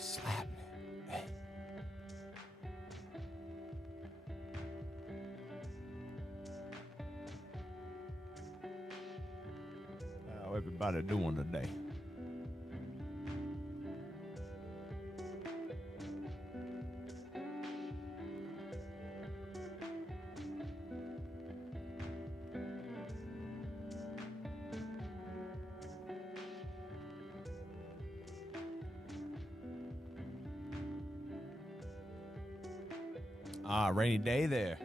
Slap me. Hey. How everybody doing today? Rainy day there.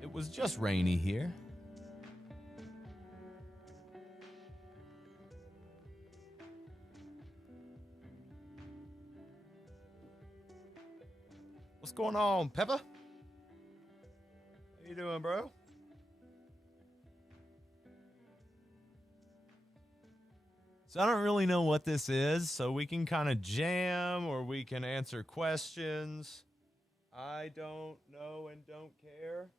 It was just rainy here. What's going on, Pepper? How you doing, bro? So I don't really know what this is, so we can kind of jam or we can answer questions. I don't know and don't care.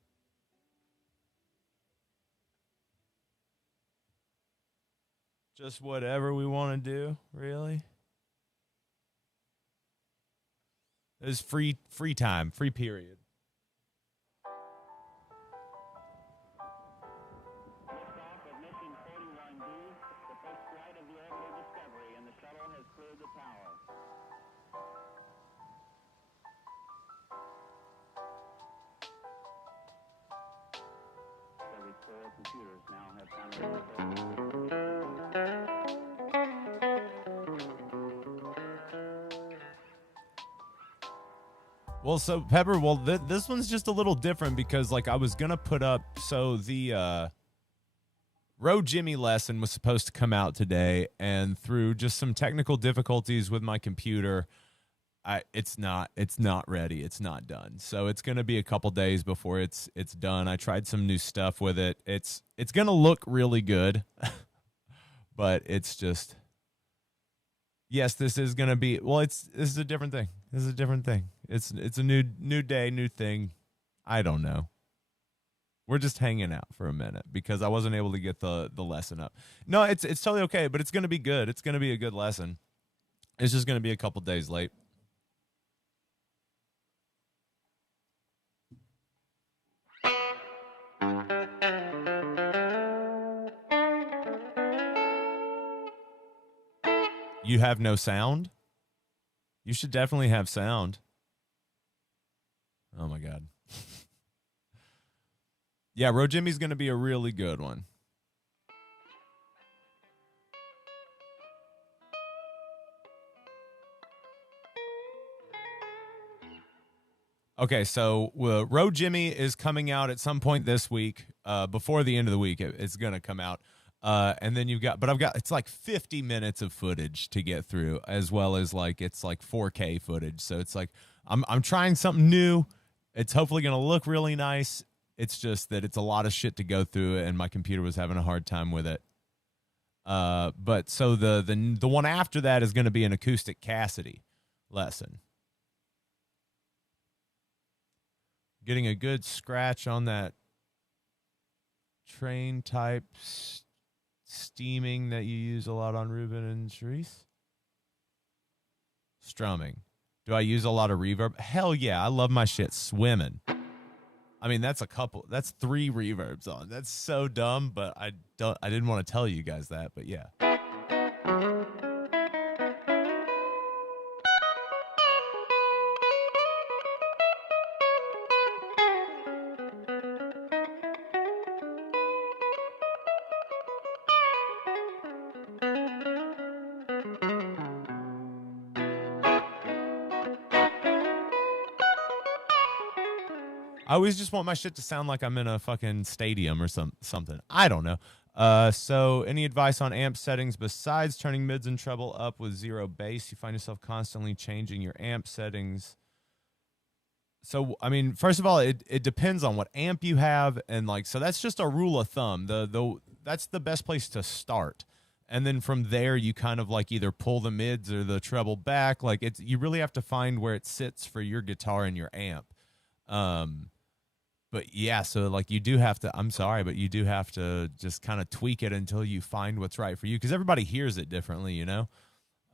Just whatever we want to do, really. It's free time, free period. Well, so Pepper, this one's just a little different because, like, I was gonna put up. So the Row Jimmy lesson was supposed to come out today, and through just some technical difficulties with my computer, it's not ready. It's not done. So it's gonna be a couple days before it's done. I tried some new stuff with it. It's gonna look really good, but it's just. Yes, this is gonna be. Well, this is a different thing. This is a different thing. It's a new day, new thing. I don't know. We're just hanging out for a minute because I wasn't able to get the lesson up. No, it's totally okay, but it's gonna be good. It's gonna be a good lesson. It's just gonna be a couple days late. You have no sound? You should definitely have sound. Oh my God. Yeah, Row Jimmy's going to be a really good one. Okay, so Row Jimmy is coming out at some point this week. Before the end of the week, it's going to come out. And then it's like 50 minutes of footage to get through, as well as it's like 4K footage. So it's like I'm trying something new. It's hopefully going to look really nice. It's just that it's a lot of shit to go through, and my computer was having a hard time with it. But so the one after that is going to be an acoustic Cassidy lesson. Getting a good scratch on that train type steaming that you use a lot on Ruben and Sharice. Strumming. Do I use a lot of reverb? Hell yeah, I love my shit swimming. I mean, that's 3 reverbs on. That's so dumb, but I didn't want to tell you guys that, but yeah. I always just want my shit to sound like I'm in a fucking stadium or something. I don't know. So any advice on amp settings besides turning mids and treble up with 0 bass? You find yourself constantly changing your amp settings. So, I mean, first of all, it depends on what amp you have. And so that's just a rule of thumb. That's the best place to start. And then from there, you kind of either pull the mids or the treble back. You really have to find where it sits for your guitar and your amp. But yeah, so like you do have to, I'm sorry, but you do have to just kind of tweak it until you find what's right for you, because everybody hears it differently, you know?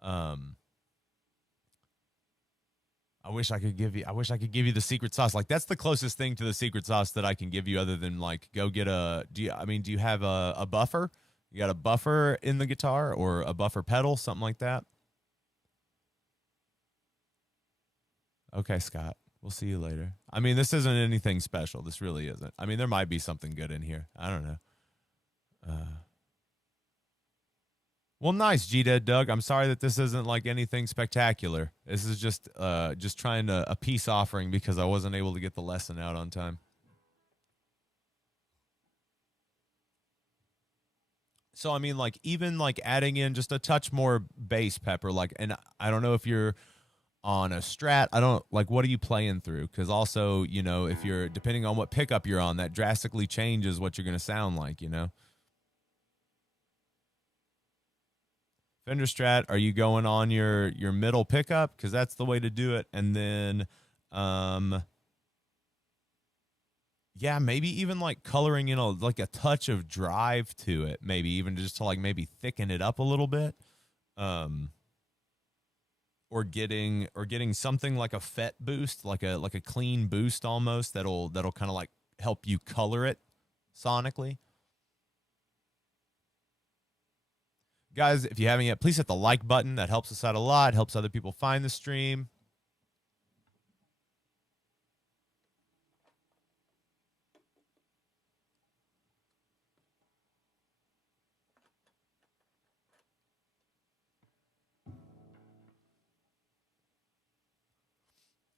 Um, I wish I could give you the secret sauce. Like that's the closest thing to the secret sauce that I can give you, other than like go get do you have a buffer? You got a buffer in the guitar or a buffer pedal, something like that? Okay, Scott. We'll see you later. I mean, this isn't anything special. This really isn't. I mean, there might be something good in here. I don't know. Well, nice, G Dead Doug. I'm sorry that this isn't like anything spectacular. This is just trying to a peace offering because I wasn't able to get the lesson out on time. So I mean, like even like adding in just a touch more bass, Pepper. Like, and I don't know if you're on a Strat. I don't like what are you playing through? Because also, you know, if you're depending on what pickup you're on, that drastically changes what you're going to sound like. You know. Fender Strat, are you going on your middle pickup? Because that's the way to do it. And then, yeah, maybe even like coloring in like a touch of drive to it. Maybe even just to like maybe thicken it up a little bit. Or getting something like a FET boost, like a clean boost almost that'll kind of like help you color it sonically. Guys, if you haven't yet, please hit the like button. That helps us out a lot. Helps other people find the stream.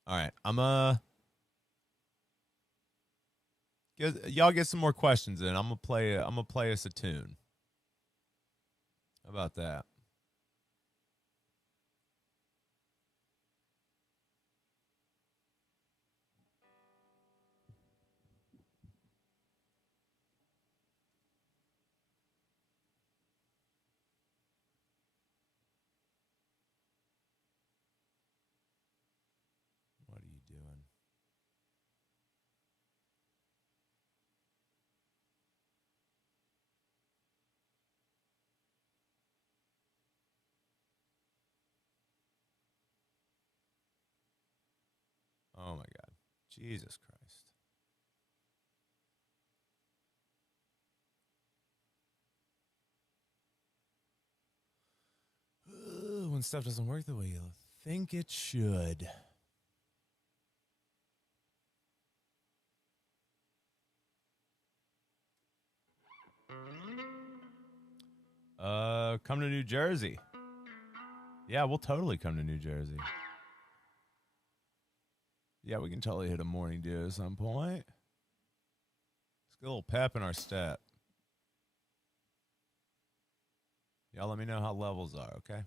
All right, y'all get some more questions in. I'm gonna play us a tune. How about that? What are you doing? Oh my God. Jesus Christ. When stuff doesn't work the way you think it should. Come to New Jersey. Yeah, we'll totally come to New Jersey. Yeah, we can totally hit a morning dew at some point. Let's get a little pep in our step. Y'all let me know how levels are, okay?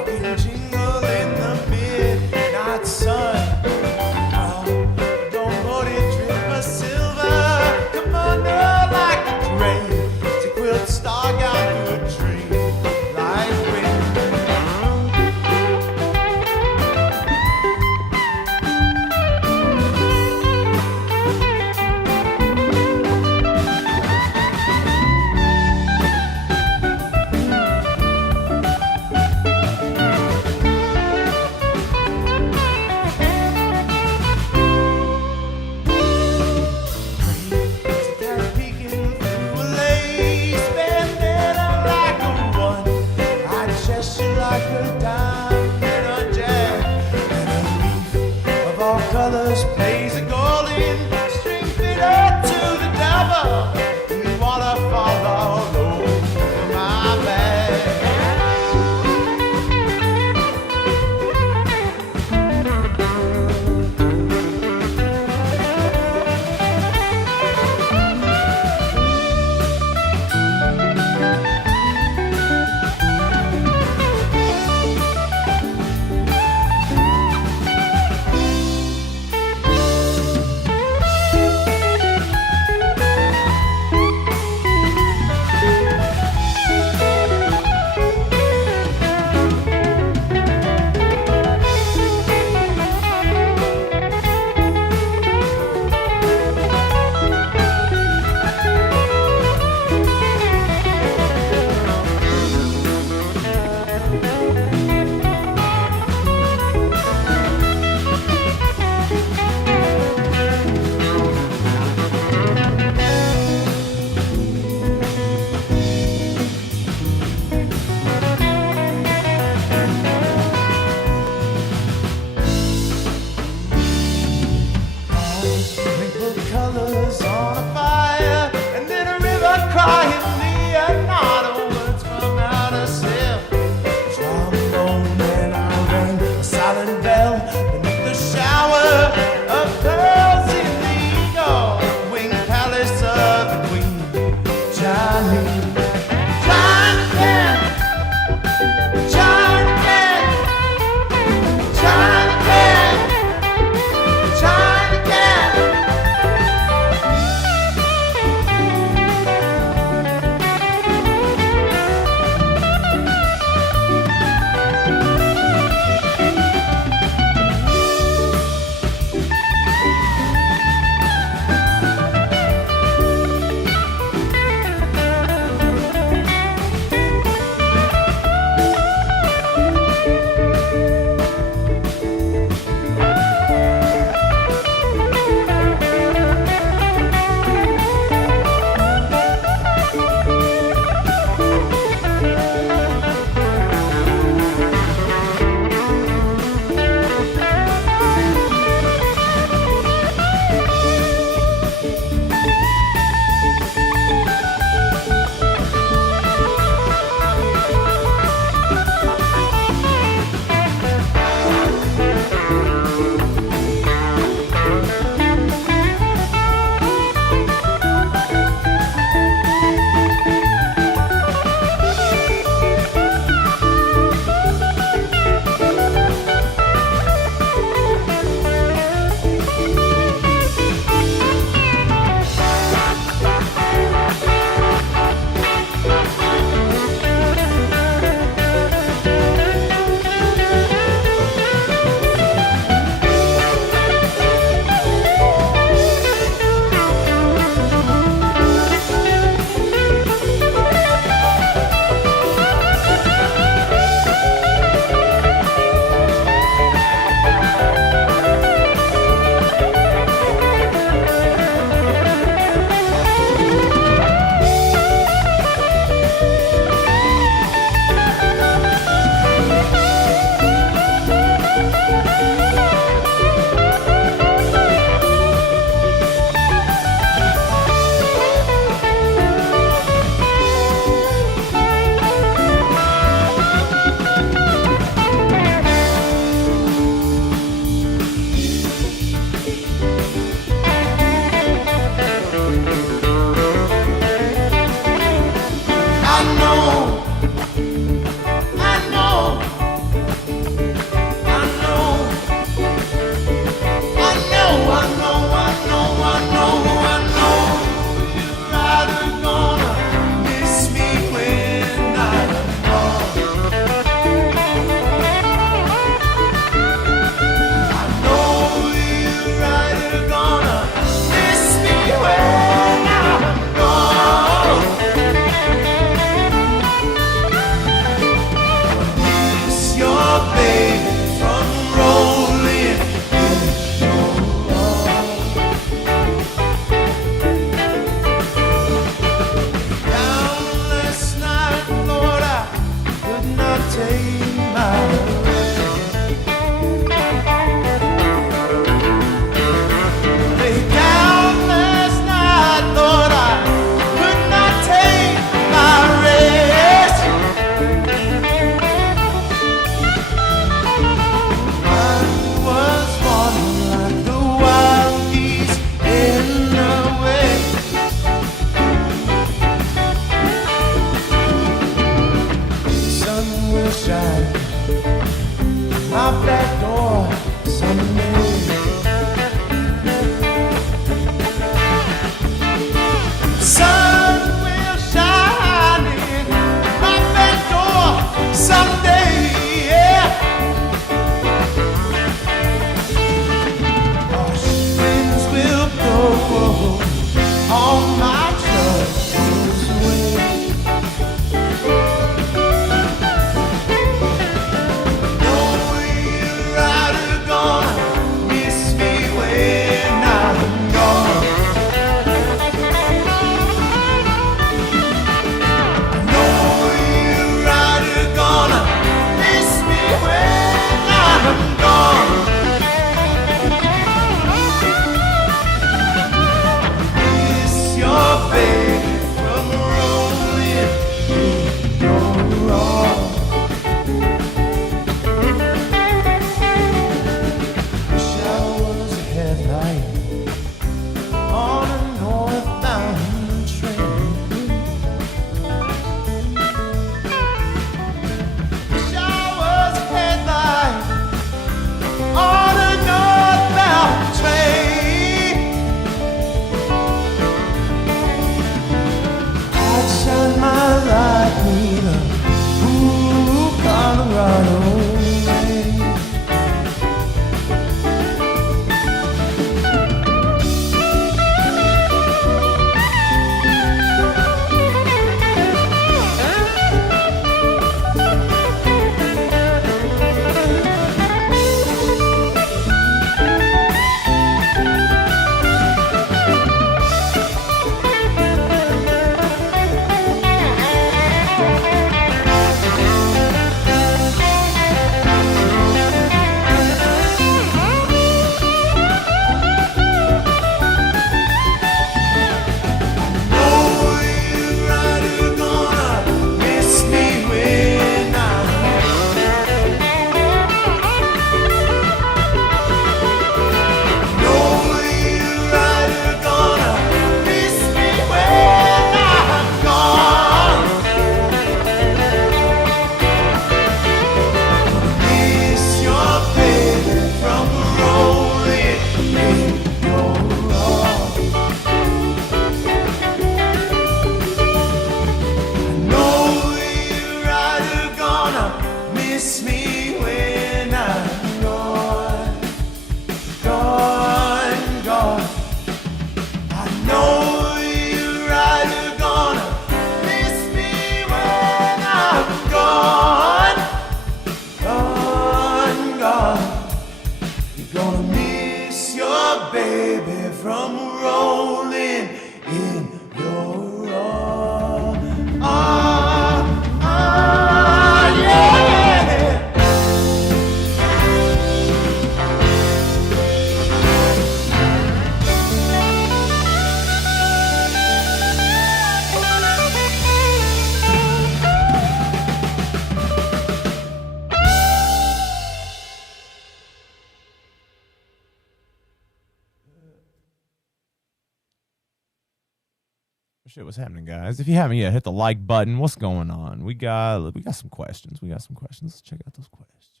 Shit, what's happening, guys? If you haven't yet, hit the like button. What's going on? We got some questions. Let's check out those questions.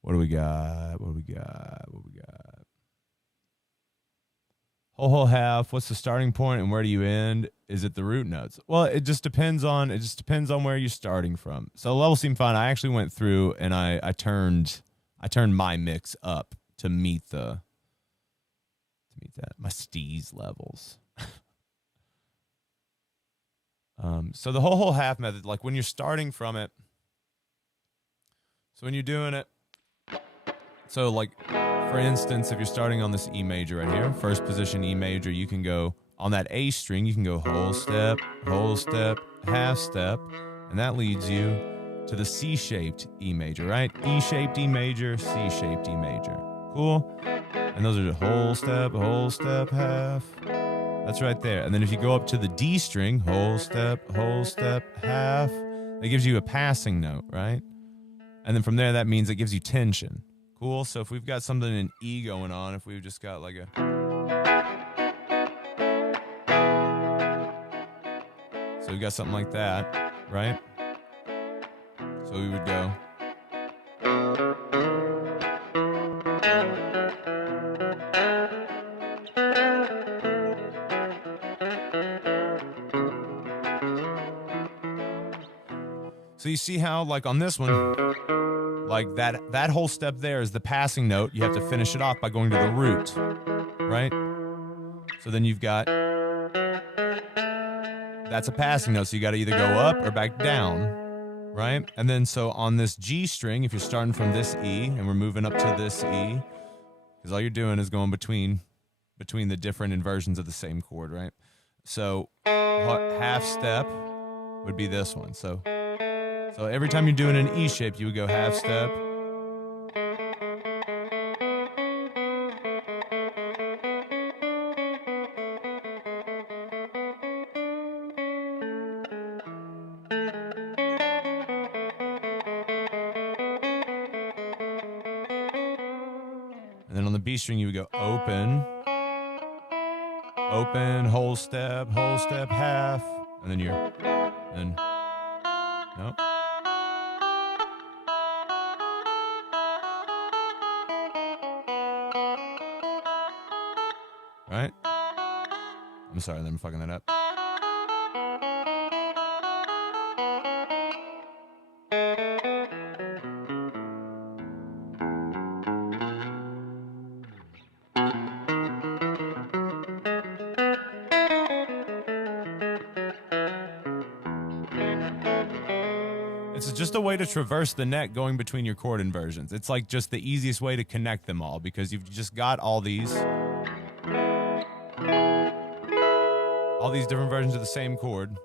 What do we got? Whole half. What's the starting point and where do you end? Is it the root notes? Well, it just depends on where you're starting from. So level seem fine. I actually went through and I turned my mix up to meet my steez levels. So the whole half method, like when you're starting from it, so when you're doing it, so like for instance, if you're starting on this E major right here, first position E major, you can go on that A string, you can go whole step, half step, and that leads you to the C-shaped E major, right? E-shaped E major, C-shaped E major. Cool? And those are the whole step, half. That's right there. And then if you go up to the D string, whole step, half, that gives you a passing note, right? And then from there, that means it gives you tension. Cool? So if we've got something in E going on, if we've just got like a... So we got something like that, right? So we would go... So you see how, like on this one, like that whole step there is the passing note. You have to finish it off by going to the root, right? So then you've got, that's a passing note. So you got to either go up or back down, right? And then so on this G string, if you're starting from this E and we're moving up to this E, because all you're doing is going between the different inversions of the same chord, right? So half step would be this one. So every time you're doing an E shape, you would go half step. And then on the B string, you would go open, whole step, half, and then no. Right? I'm sorry, I'm fucking that up. It's just a way to traverse the neck going between your chord inversions. It's like just the easiest way to connect them all because you've just got all these different versions of the same chord.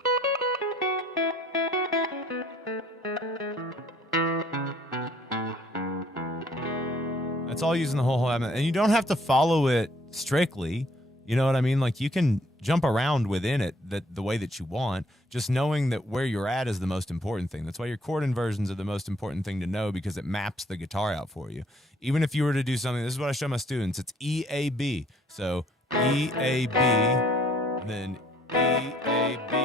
That's all using the whole half. And you don't have to follow it strictly. You know what I mean? Like you can jump around within it the way that you want. Just knowing that where you're at is the most important thing. That's why your chord inversions are the most important thing to know because it maps the guitar out for you. Even if you were to do something, this is what I show my students. It's E, A, B. So E, A, B, and then E, A, B,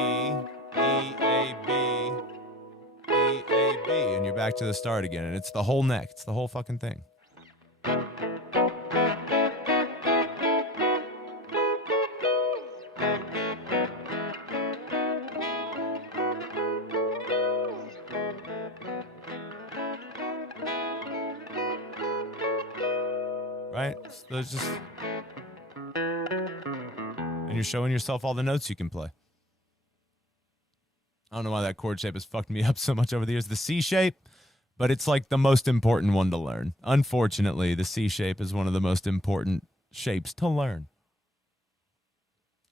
E, A, B, E, A, B. And you're back to the start again. And it's the whole neck. It's the whole fucking thing. Right? So there's just... And you're showing yourself all the notes you can play. I don't know why that chord shape has fucked me up so much over the years. The C shape, but it's like the most important one to learn. Unfortunately, the C shape is one of the most important shapes to learn.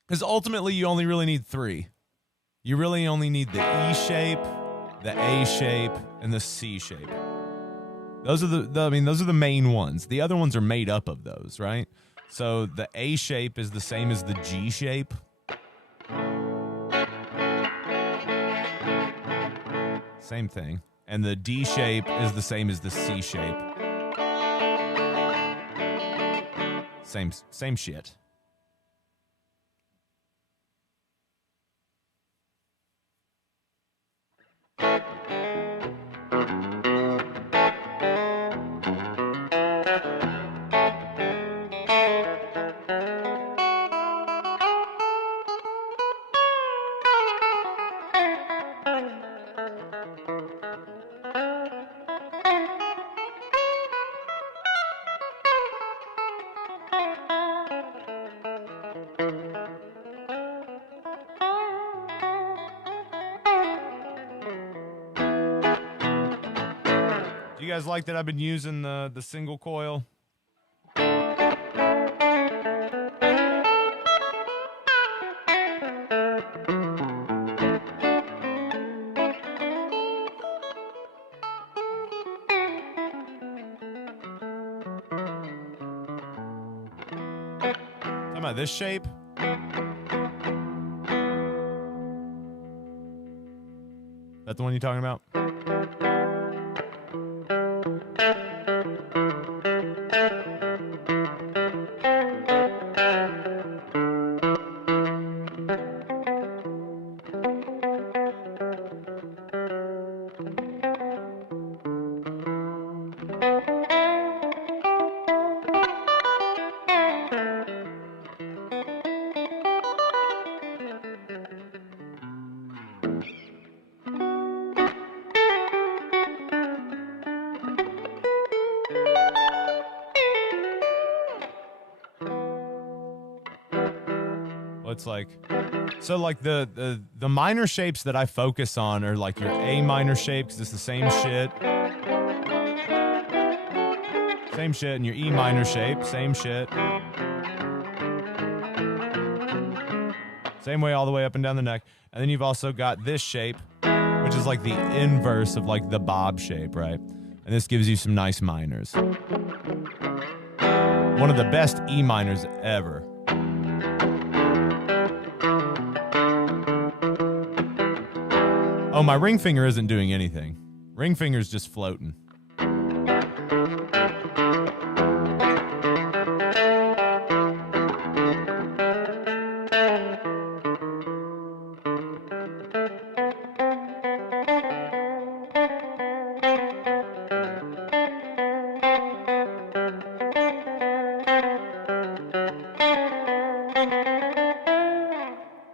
Because ultimately, you only really need three. You really only need the E shape, the A shape, and the C shape. Those are those are the main ones. The other ones are made up of those, right? So the A shape is the same as the G shape. Same thing. And the D shape is the same as the C shape. Same shit. Do you guys like that I've been using the single coil? Talking about this shape? That the one you're talking about? It's like, so like the minor shapes that I focus on are like your A minor shape, because it's the same shit, and your E minor shape, same shit, same way all the way up and down the neck. And then you've also got this shape, which is like the inverse of like the bob shape, right? And this gives you some nice minors. One of the best E minors ever. Oh, my ring finger isn't doing anything. Ring finger's just floating.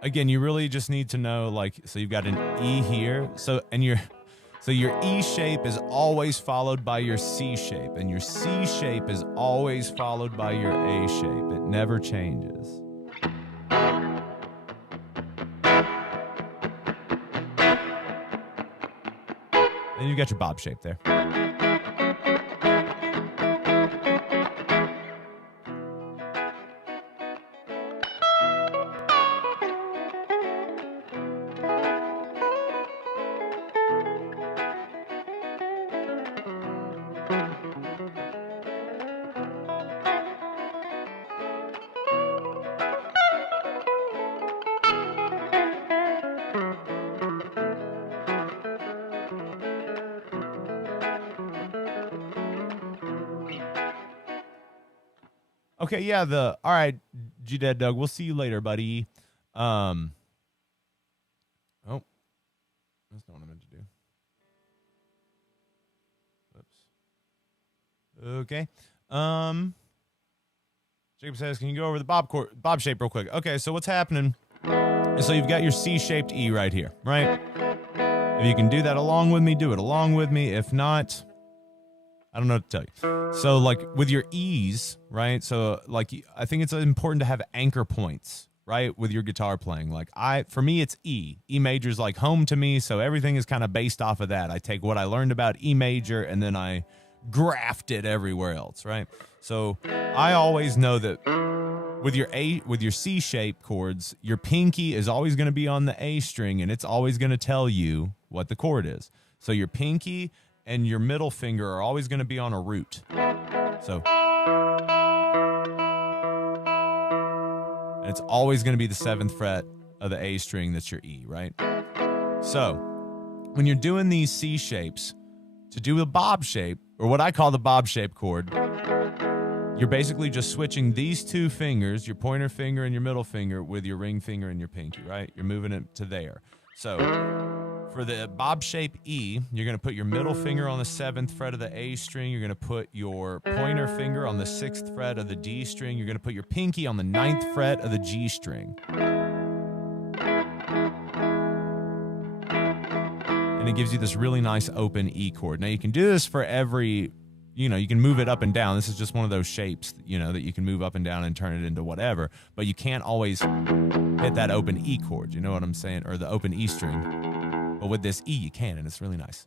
Again, you really just need to know, like, so you've got an E here. So your E shape is always followed by your C shape, and your C shape is always followed by your A shape. It never changes. Then you've got your bob shape there. Okay, yeah, all right, G-Dead Doug, we'll see you later, buddy. Oh, that's not what I meant to do. Oops. Okay. Jacob says, can you go over the bob shape real quick? Okay, so what's happening is, so you've got your C-shaped E right here, right? If you can do that along with me, do it along with me. If not, I don't know what to tell you. So like with your E's, right? So like I think it's important to have anchor points, right? With your guitar playing. Like for me, it's E. E major is like home to me. So everything is kind of based off of that. I take what I learned about E major and then I graft it everywhere else, right? So I always know that with your C shape chords, your pinky is always going to be on the A string and it's always going to tell you what the chord is. So your pinky and your middle finger are always going to be on a root. So, and it's always going to be the 7th fret of the A string that's your E, right? So, when you're doing these C shapes, to do a bob shape, or what I call the bob shape chord, you're basically just switching these two fingers, your pointer finger and your middle finger, with your ring finger and your pinky, right? You're moving it to there. So for the bob shape E, you're going to put your middle finger on the 7th fret of the A string. You're going to put your pointer finger on the 6th fret of the D string. You're going to put your pinky on the 9th fret of the G string. And it gives you this really nice open E chord. Now you can do this for every, you can move it up and down. This is just one of those shapes, that you can move up and down and turn it into whatever. But you can't always hit that open E chord, you know what I'm saying? Or the open E string. But with this E, you can, and it's really nice.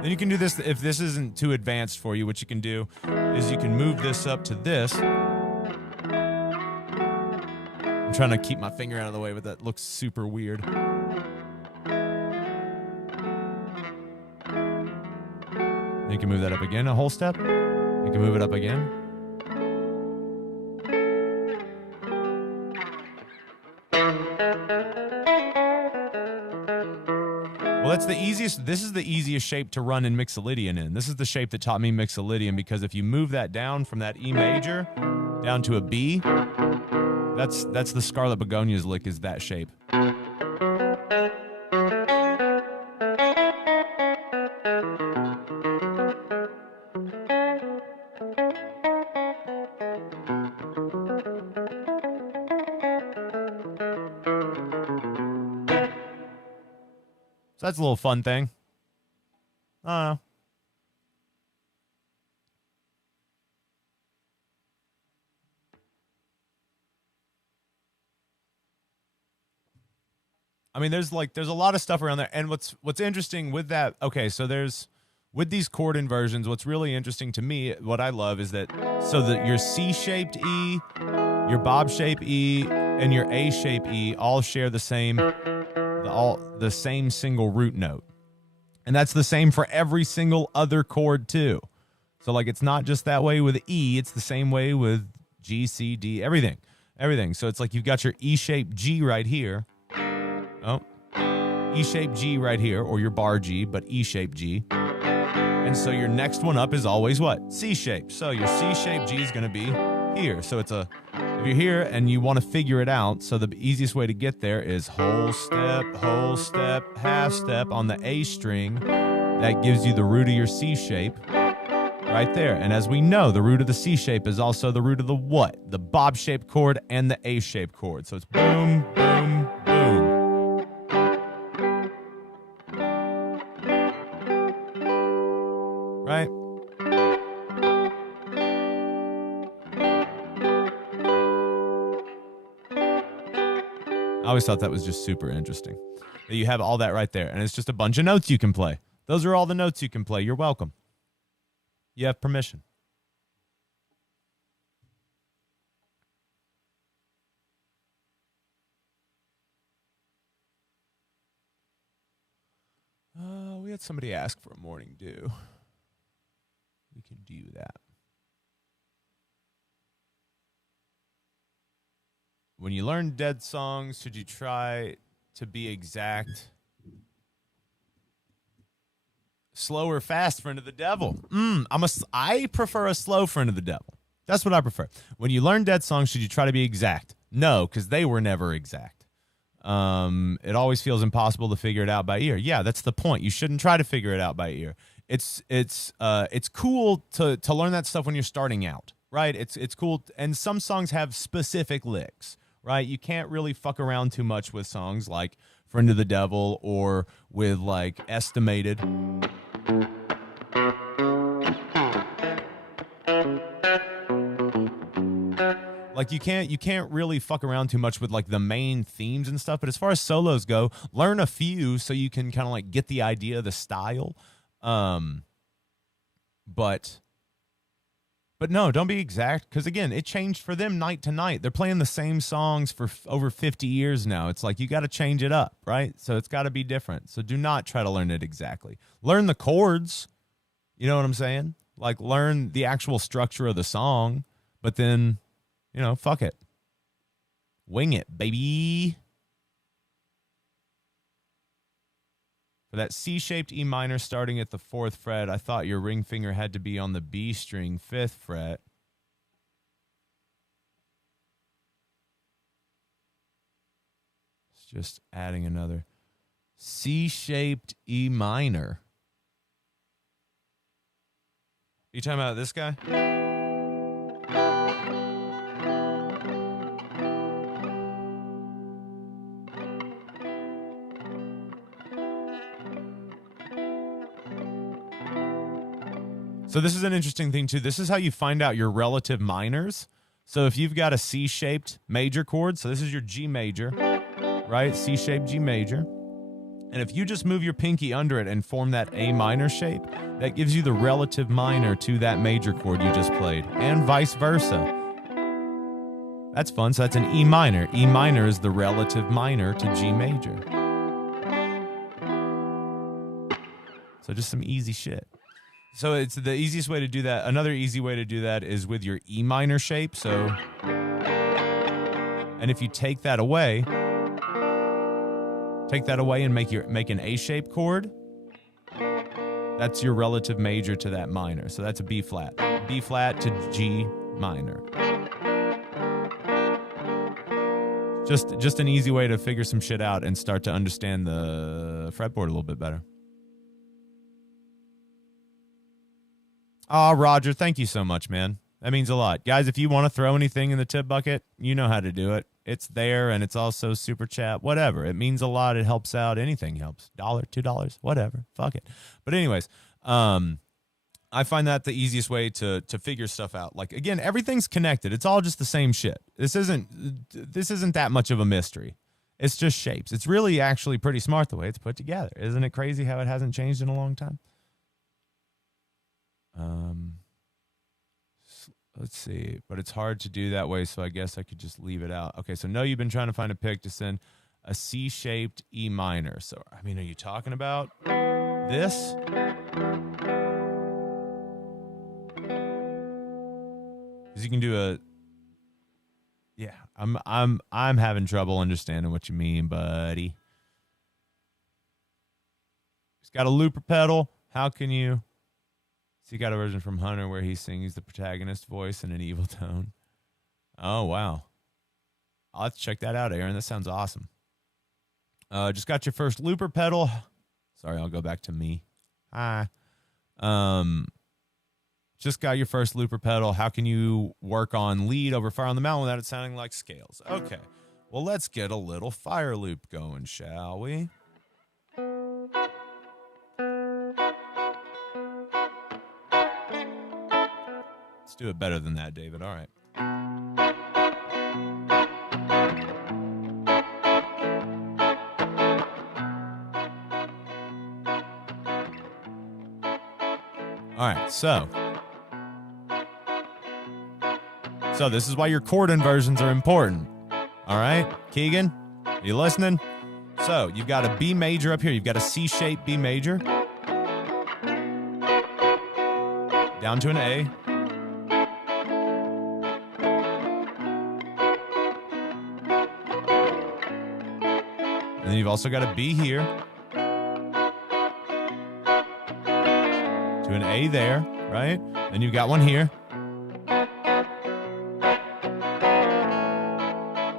Then you can do this, if this isn't too advanced for you, what you can do is you can move this up to this. I'm trying to keep my finger out of the way, but that looks super weird. Then you can move that up again, a whole step. You can move it up again. Well, that's the easiest. This is the easiest shape to run in Mixolydian in. This is the shape that taught me Mixolydian, because if you move that down from that E major down to a B, that's the Scarlet Begonias lick, is that shape. So that's a little fun thing. I don't know. I mean, there's a lot of stuff around there. And what's interesting with that, okay, so with these chord inversions, what's really interesting to me, what I love is that, so that your C-shaped E, your bob shape E, and your A shape E all share the same single root note. And that's the same for every single other chord too. So it's not just that way with E, it's the same way with G, C, D, everything. So it's you've got your E-shaped G right here. Oh, E-shaped G right here, or your bar G, but E-shaped G. And so your next one up is always what? C-shaped. So your C-shaped G is going to be here. So if you're here and you want to figure it out, so the easiest way to get there is whole step, half step on the A string. That gives you the root of your C shape right there. And as we know, the root of the C shape is also the root of the what? The bob shaped chord and the A shaped chord. So it's boom, boom, boom. Right? I always thought that was just super interesting, that you have all that right there, and it's just a bunch of notes you can play. Those are all the notes you can play. You're welcome. You have permission. We had somebody ask for a morning dew. We can do that. When you learn dead songs, should you try to be exact? Slow or fast, friend of the devil? I prefer a slow friend of the devil. That's what I prefer. When you learn dead songs, should you try to be exact? No, because they were never exact. It always feels impossible to figure it out by ear. Yeah, that's the point. You shouldn't try to figure it out by ear. It's cool to learn that stuff when you're starting out, right? It's cool, and some songs have specific licks, right? You can't really fuck around too much with songs like Friend of the Devil or with Estimated. You can't really fuck around too much with the main themes and stuff. But as far as solos go, learn a few so you can kind of get the idea of the style. But no, don't be exact, because again, it changed for them night to night. They're playing the same songs for over 50 years now. It's you got to change it up, right? So it's got to be different. So do not try to learn it exactly. Learn the chords. You know what I'm saying? Learn the actual structure of the song, but then, fuck it. Wing it, baby. For that C-shaped E minor starting at the 4th fret, I thought your ring finger had to be on the B string, 5th fret. It's just adding another C-shaped E minor. You talking about this guy? So this is an interesting thing, too. This is how you find out your relative minors. So if you've got a C-shaped major chord, so this is your G major, right? C-shaped G major. And if you just move your pinky under it and form that A minor shape, that gives you the relative minor to that major chord you just played, and vice versa. That's fun. So that's an E minor. E minor is the relative minor to G major. So just some easy shit. So it's the easiest way to do that. Another easy way to do that is with your E minor shape. So, and if you take that away and make an A-shaped chord, that's your relative major to that minor. So that's a B flat. B flat to G minor. Just an easy way to figure some shit out and start to understand the fretboard a little bit better. Roger, thank you so much, man. That means a lot. Guys, if you want to throw anything in the tip bucket, you know how to do it. It's there, and it's also super chat, whatever. It means a lot. It helps out. Anything helps. $1, $2, whatever. Fuck it. But anyways, I find that the easiest way to figure stuff out. Like, again, everything's connected. It's all just the same shit. This isn't that much of a mystery. It's just shapes. It's really actually pretty smart the way it's put together. Isn't it crazy how it hasn't changed in a long time? Let's see, but it's hard to do that way, so I guess I could just leave it out. Okay, so no, you've been trying to find a pick to send a C-shaped E minor. So, I mean, are you talking about this? Because you can do a, yeah, I'm having trouble understanding what you mean, buddy. He's got a looper pedal. How can you? So you got a version from Hunter where he sings the protagonist voice in an evil tone. Oh, wow. I'll have to check that out, Aaron. That sounds awesome. Just got your first looper pedal. Sorry, I'll go back to me. Hi. Just got your first looper pedal. How can you work on lead over Fire on the Mountain without it sounding like scales? Okay. Well, let's get a little fire loop going, shall we? Let's do it better than that, David. All right. All right, so this is why your chord inversions are important. All right, Keegan, are you listening? So you've got a B major up here. You've got a C-shaped B major. Down to an A. And then you've also got a B here. To an A there, right? Then you've got one here.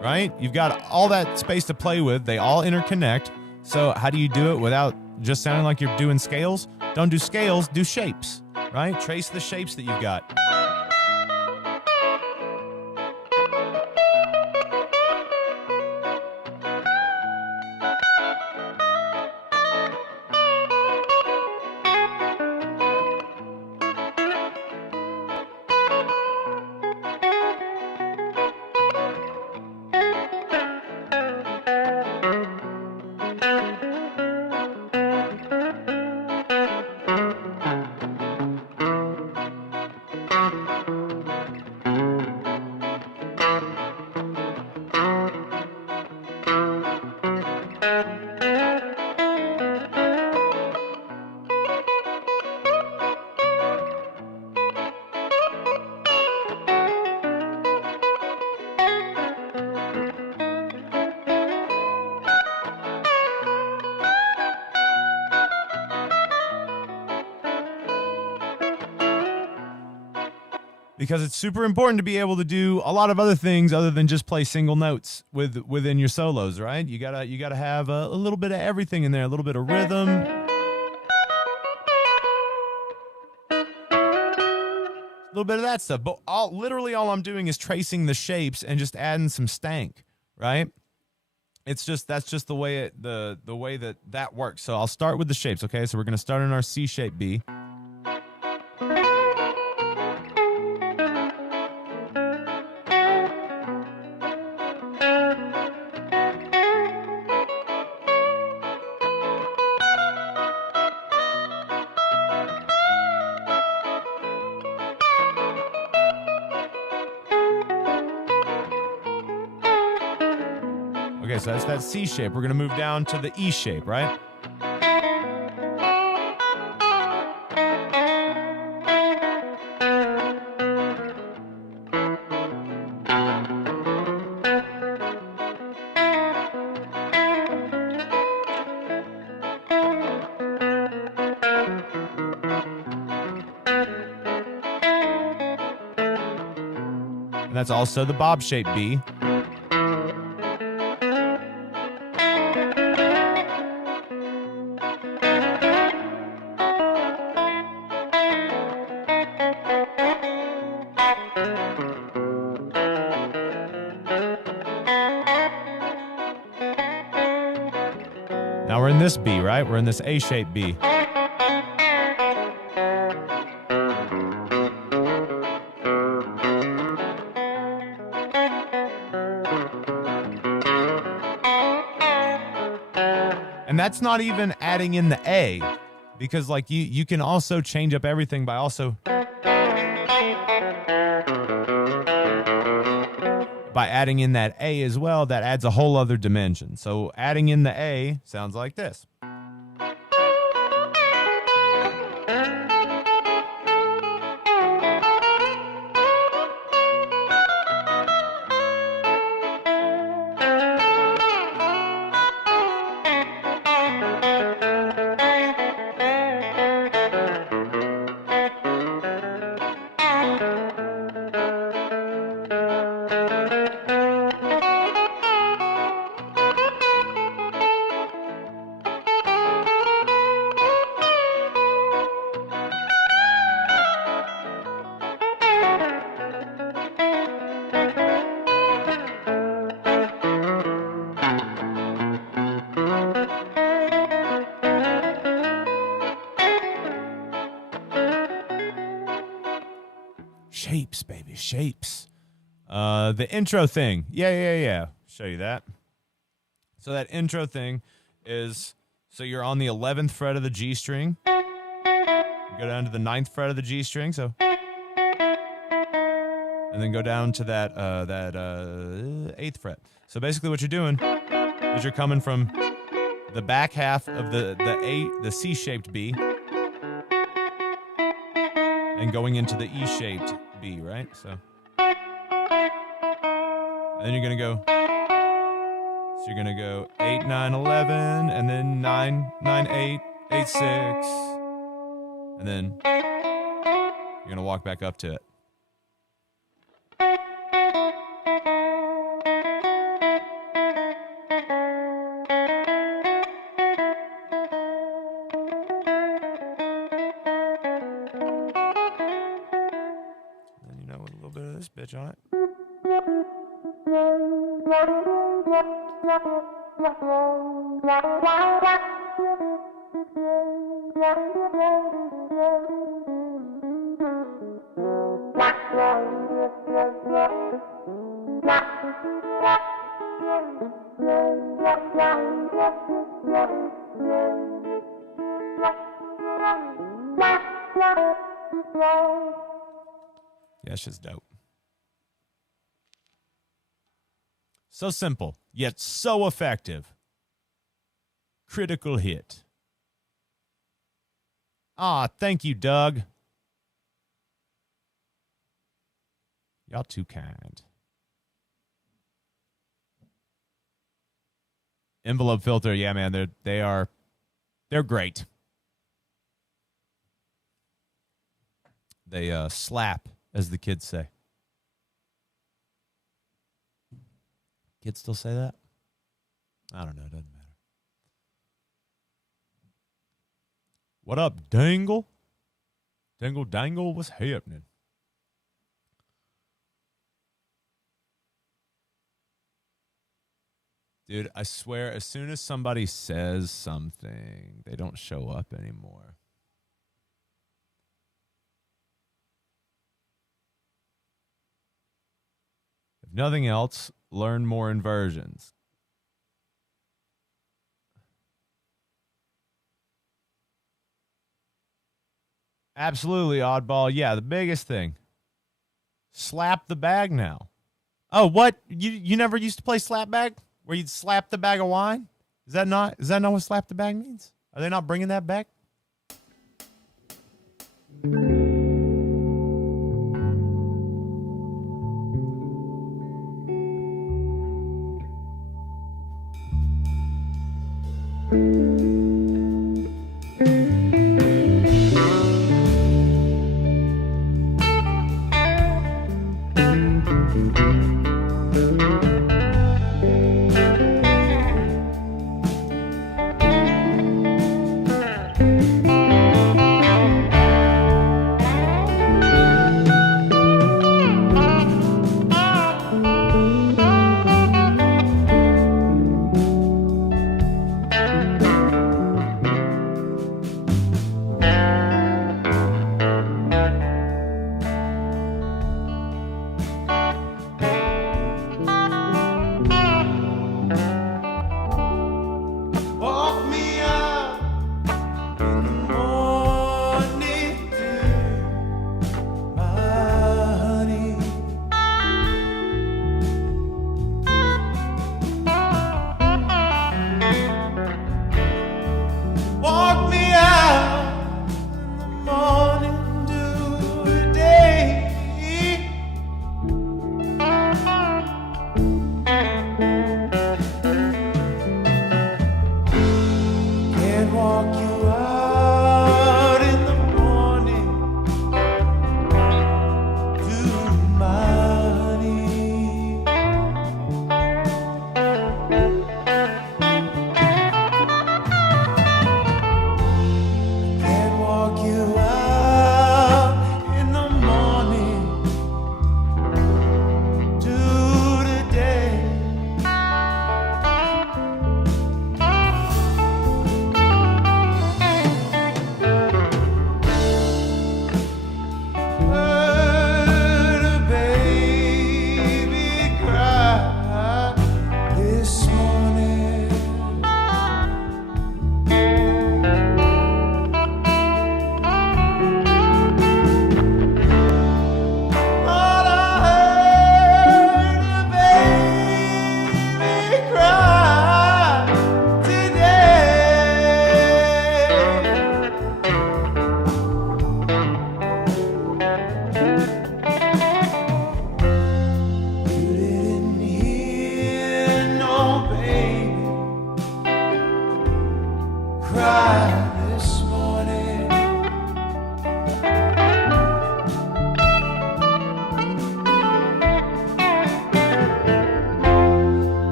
Right? You've got all that space to play with. They all interconnect. So how do you do it without just sounding like you're doing scales? Don't do scales, do shapes, right? Trace the shapes that you've got. because it's super important to be able to do a lot of other things other than just play single notes within your solos, right? You gotta have a little bit of everything in there, a little bit of rhythm, a little bit of that stuff. But literally all I'm doing is tracing the shapes and just adding some stank, right? It's just that's just the way the way that works. So I'll start with the shapes, okay? So we're gonna start in our C shape B. Okay, so that's that C shape. We're going to move down to the E shape, right? And that's also the bob shape B. Now we're in this B, right? We're in this A-shaped B. And that's not even adding in the A, because like you can also change up everything by also by adding in that A as well. That adds a whole other dimension. So adding in the A sounds like this. Shapes, baby, shapes. The intro thing. Yeah. Show you that. So that intro thing is, so you're on the 11th fret of the G string. You go down to the 9th fret of the G string, so. And then go down to that 8th fret. So basically what you're doing is you're coming from the back half of the C-shaped B and going into the E-shaped B, right? So, and then you're gonna go. So you're gonna go 8, 9, 11, and then 9, 9, 8, 8, 6, and then you're gonna walk back up to it. Bitch on it. Yeah, it's just dope. So simple, yet so effective. Critical hit. Ah, thank you, Doug. Y'all too kind. Envelope filter, yeah, man, they're great. They slap as the kids say. Kids still say that? I don't know. It doesn't matter. What up, Dangle? Dangle, dangle, what's happening? Dude, I swear, as soon as somebody says something, they don't show up anymore. If nothing else, learn more inversions. Absolutely, oddball. Yeah, the biggest thing. Slap the bag now. Oh, what? You never used to play slap bag? Where you'd slap the bag of wine? Is that not what slap the bag means? Are they not bringing that back?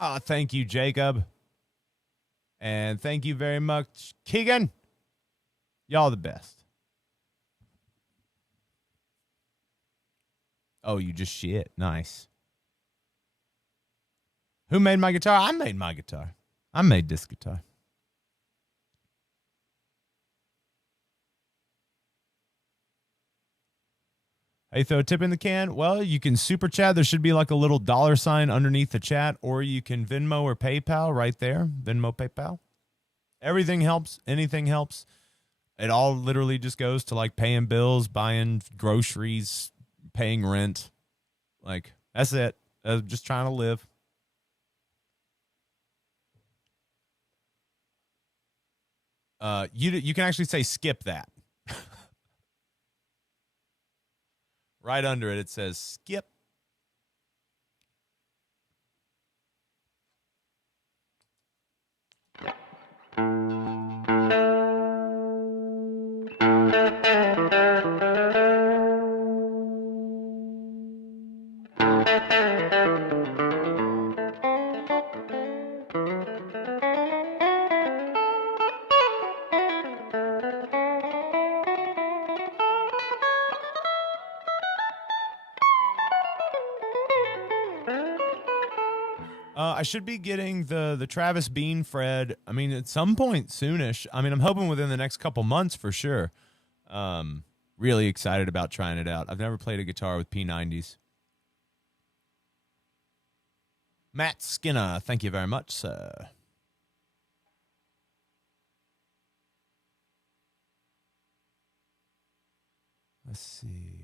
Thank you, Jacob. And thank you very much, Keegan. Y'all the best. Oh, you just shit. Nice. Who made my guitar? I made my guitar. I made this guitar. Hey, throw a tip in the can? Well, you can super chat. There should be like a little $ underneath the chat, or you can Venmo or PayPal right there. Venmo, PayPal. Everything helps. Anything helps. It all literally just goes to like paying bills, buying groceries, paying rent. Like, that's it. Just trying to live. You can actually say skip that. Right under it, it says skip. I should be getting the Travis Bean Fred. I mean, at some point soonish. I mean, I'm hoping within the next couple months for sure. Really excited about trying it out. I've never played a guitar with P90s. Matt Skinner, thank you very much, sir. Let's see.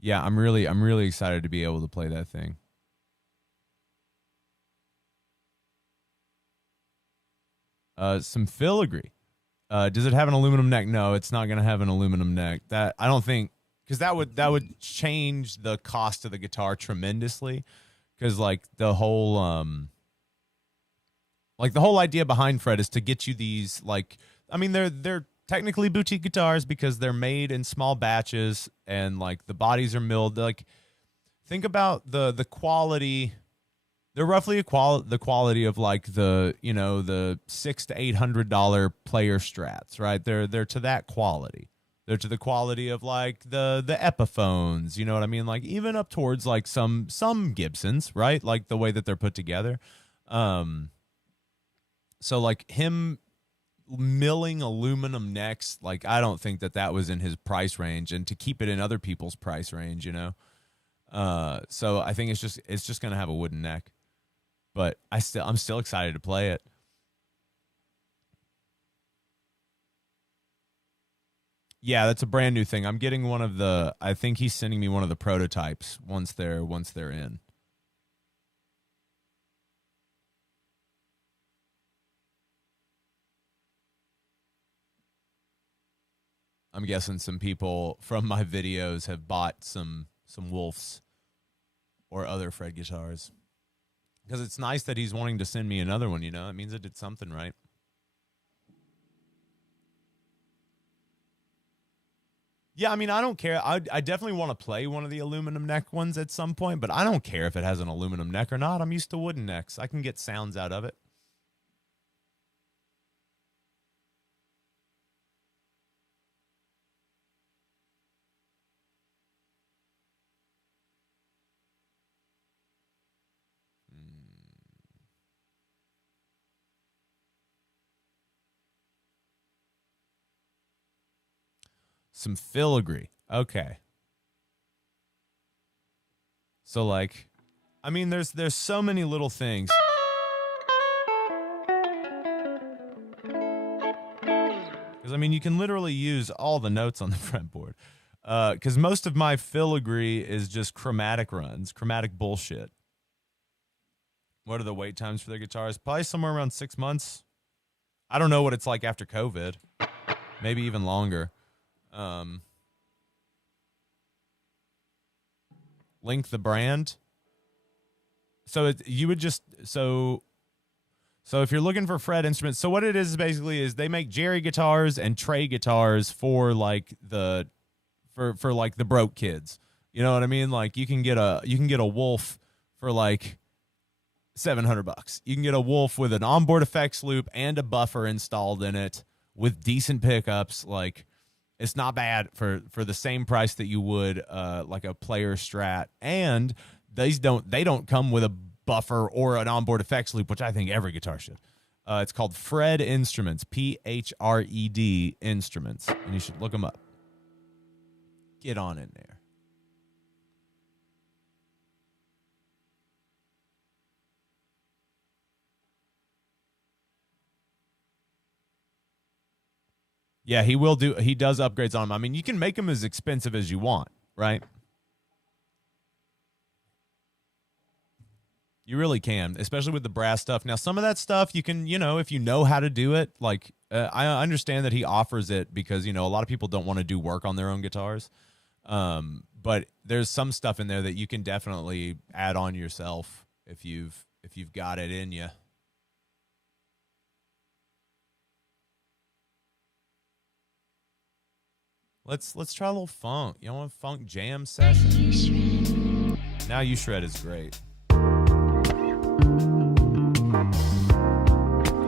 Yeah, I'm really excited to be able to play that thing. Some filigree. Does it have an aluminum neck? No, it's not going to have an aluminum neck. That I don't think, because that would change the cost of the guitar tremendously. Because like the whole idea behind Fred is to get you these, like, I mean, they're technically boutique guitars because they're made in small batches and like the bodies are milled. Like, think about the quality. They're roughly the quality of like the $600 to $800 player strats, right? They're to that quality. They're to the quality of like the Epiphones, you know what I mean? Like even up towards like some Gibsons, right? Like the way that they're put together. So like him milling aluminum necks, like I don't think that was in his price range, and to keep it in other people's price range, so I think it's just gonna have a wooden neck, but I'm still excited to play it. Yeah, that's a brand new thing. I'm getting I think he's sending me one of the prototypes once they're in. I'm guessing some people from my videos have bought some Wolves or other Fred guitars. Because it's nice that he's wanting to send me another one, It means I did something right. Yeah, I mean, I don't care. I definitely want to play one of the aluminum neck ones at some point, but I don't care if it has an aluminum neck or not. I'm used to wooden necks. I can get sounds out of it. Some filigree. Okay. So like, I mean, there's so many little things. Because I mean, you can literally use all the notes on the fretboard. Because most of my filigree is just chromatic runs, chromatic bullshit. What are the wait times for their guitars? Probably somewhere around 6 months. I don't know what it's like after COVID. Maybe even longer. Link the brand. So you would just so if you're looking for Fred instruments, so what it is basically is they make Jerry guitars and Trey guitars for like the broke kids. You know what I mean? Like you can get a Wolf for like $700. You can get a Wolf with an onboard effects loop and a buffer installed in it with decent pickups. Like it's not bad for the same price that you would like a player Strat. And they don't come with a buffer or an onboard effects loop, which I think every guitar should. It's called Fred Instruments, Phed Instruments, and you should look them up. Get on in there. Yeah, he does upgrades on them. I mean, you can make them as expensive as you want, right? You really can, especially with the brass stuff. Now, some of that stuff you can, if you know how to do it, like I understand that he offers it because, a lot of people don't want to do work on their own guitars. But there's some stuff in there that you can definitely add on yourself if you've got it in you. Let's try a little funk. You want a funk jam session? Now You Shred is great.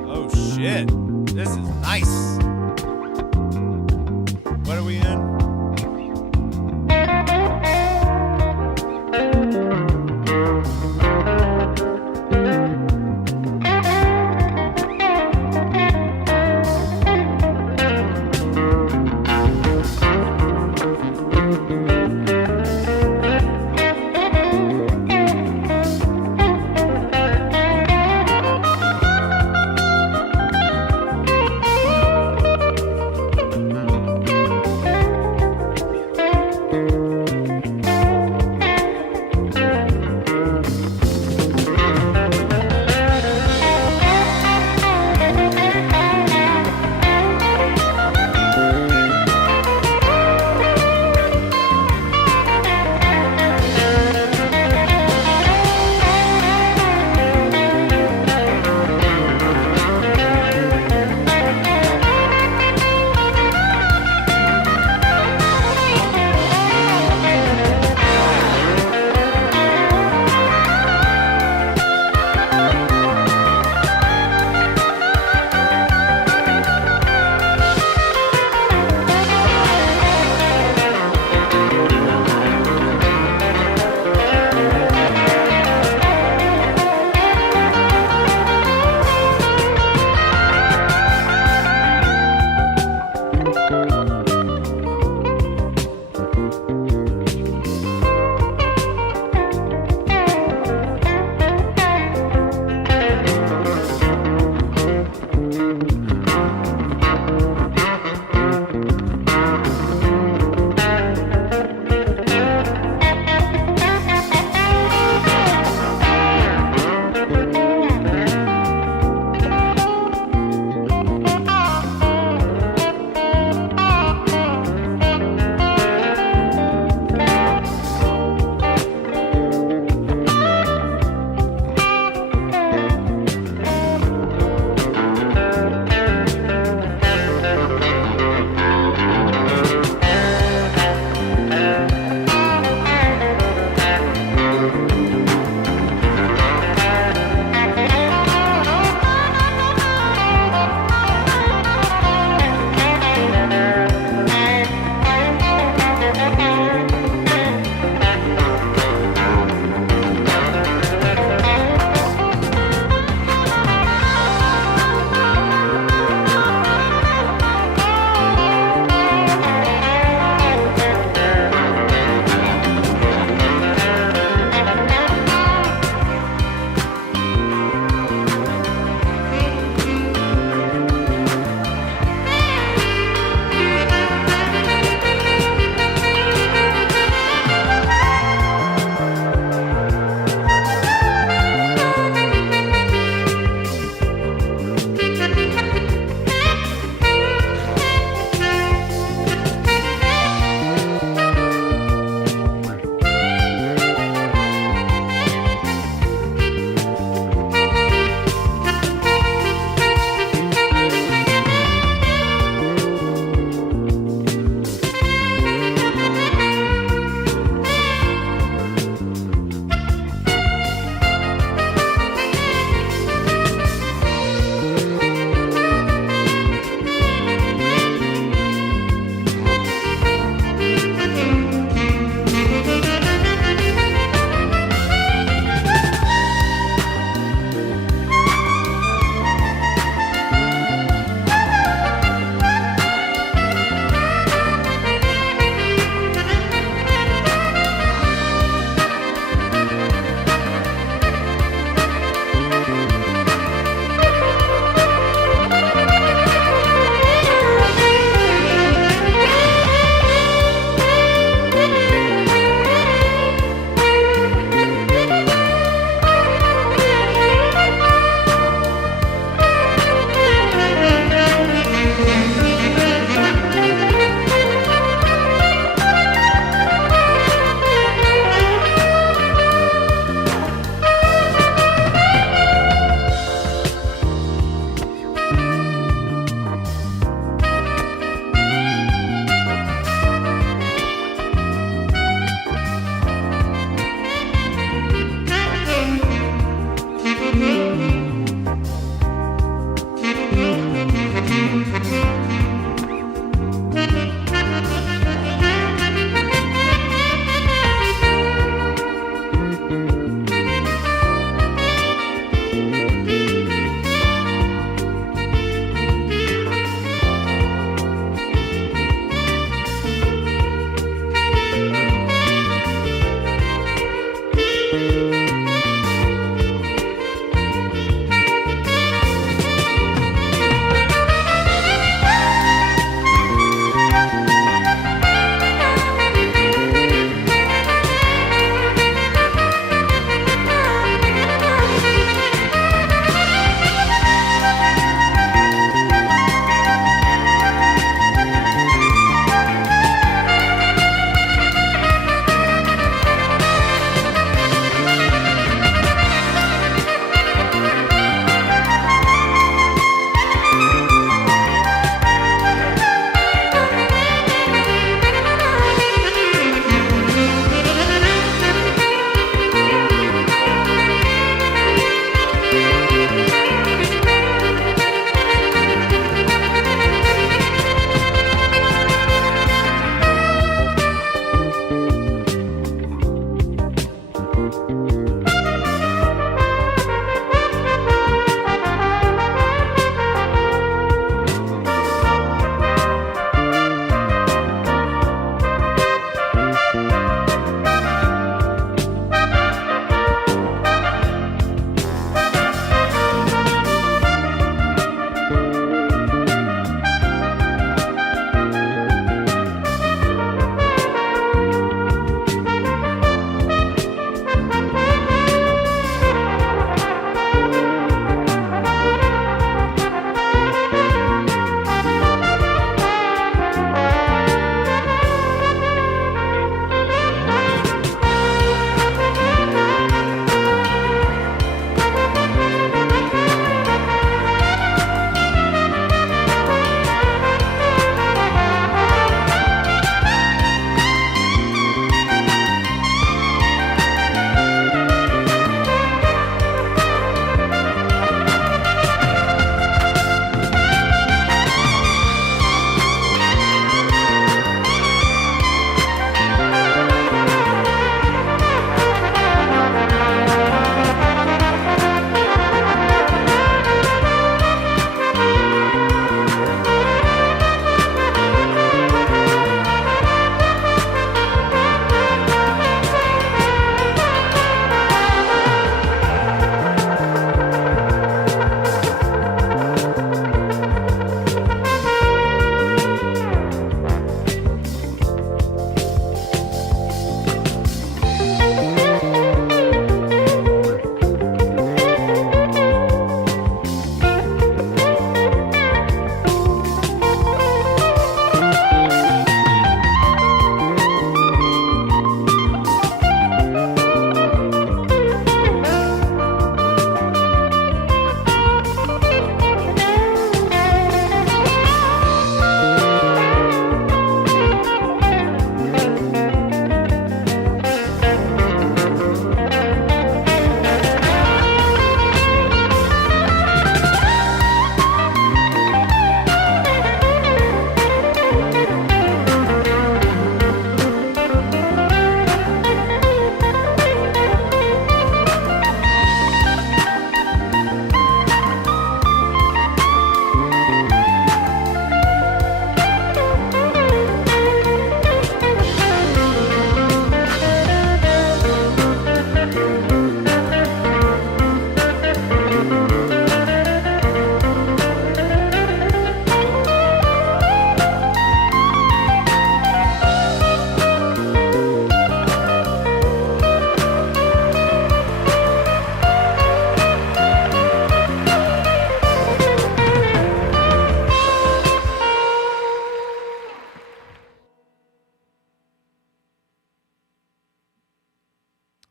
Oh shit. This is nice. What are we in?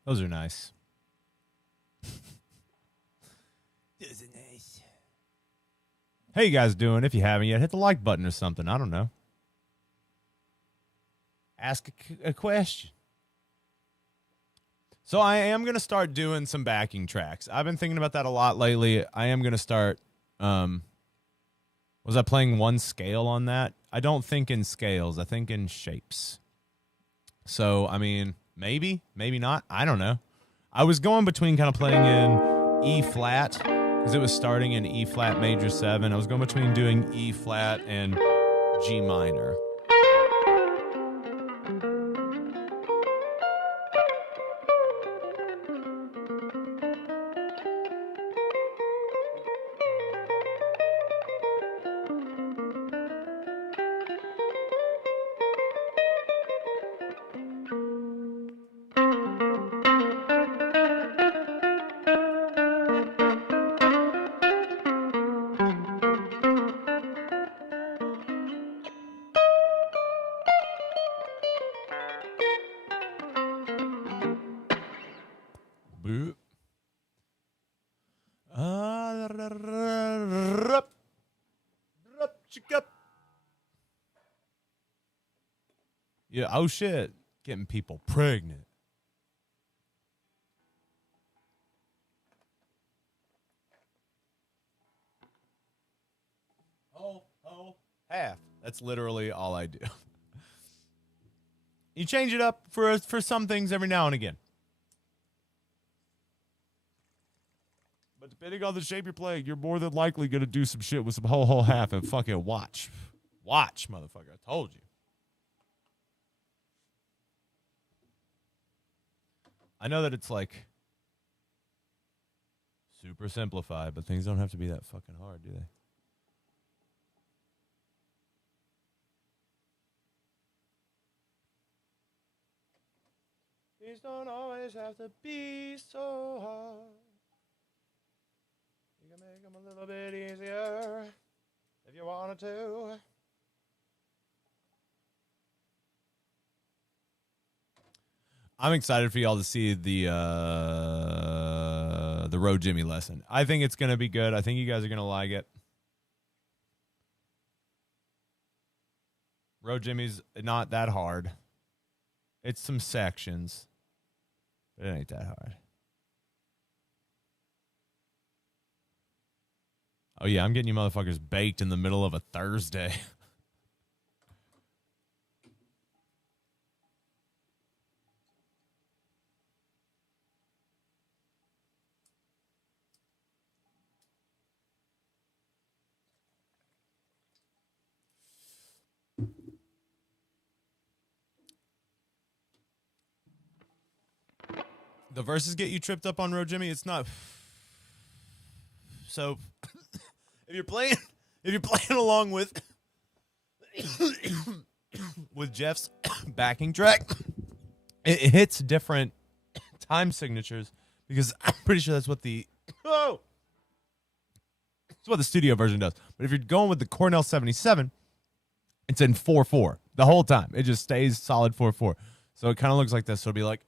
Those are nice. Those are nice. How you guys doing? If you haven't yet, hit the like button or something. I don't know. Ask a question. So I am going to start doing some backing tracks. I've been thinking about that a lot lately. I am going to start... was I playing one scale on that? I don't think in scales. I think in shapes. So, I mean, maybe not. I don't know. I was going between kind of playing in E flat because it was starting in E flat major 7. I was going between doing E flat and G minor. Yeah, oh shit. Getting people pregnant. Half. That's literally all I do. You change it up for some things every now and again. But depending on the shape you're playing, you're more than likely going to do some shit with some whole half and fucking watch. Watch, motherfucker. I told you. I know that it's like super simplified, but things don't have to be that fucking hard, do they? Things don't always have to be so hard. You can make them a little bit easier if you wanted to. I'm excited for y'all to see the Road Jimmy lesson. I think it's going to be good. I think you guys are going to like it. Road Jimmy's not that hard. It's some sections, but it ain't that hard. Oh, yeah, I'm getting you motherfuckers baked in the middle of a Thursday. The verses get you tripped up on Road Jimmy. It's not. So, if you're playing along with Jeff's backing track, it hits different time signatures because I'm pretty sure that's what the studio version does. But if you're going with the Cornell 77, it's in 4/4 the whole time. It just stays solid 4/4. So it kind of looks like this. So it'll be like.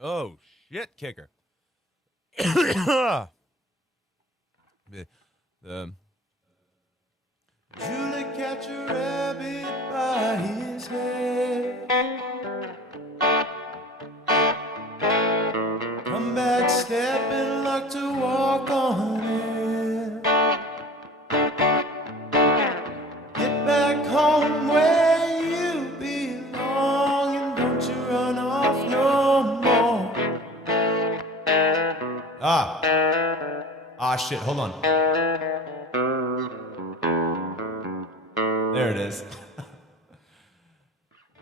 Oh, shit, kicker. the Julie catch a rabbit by his head. Come back stepping like to walk on it. Get back home where you belong and don't you run off no more. Shit, hold on. There it is.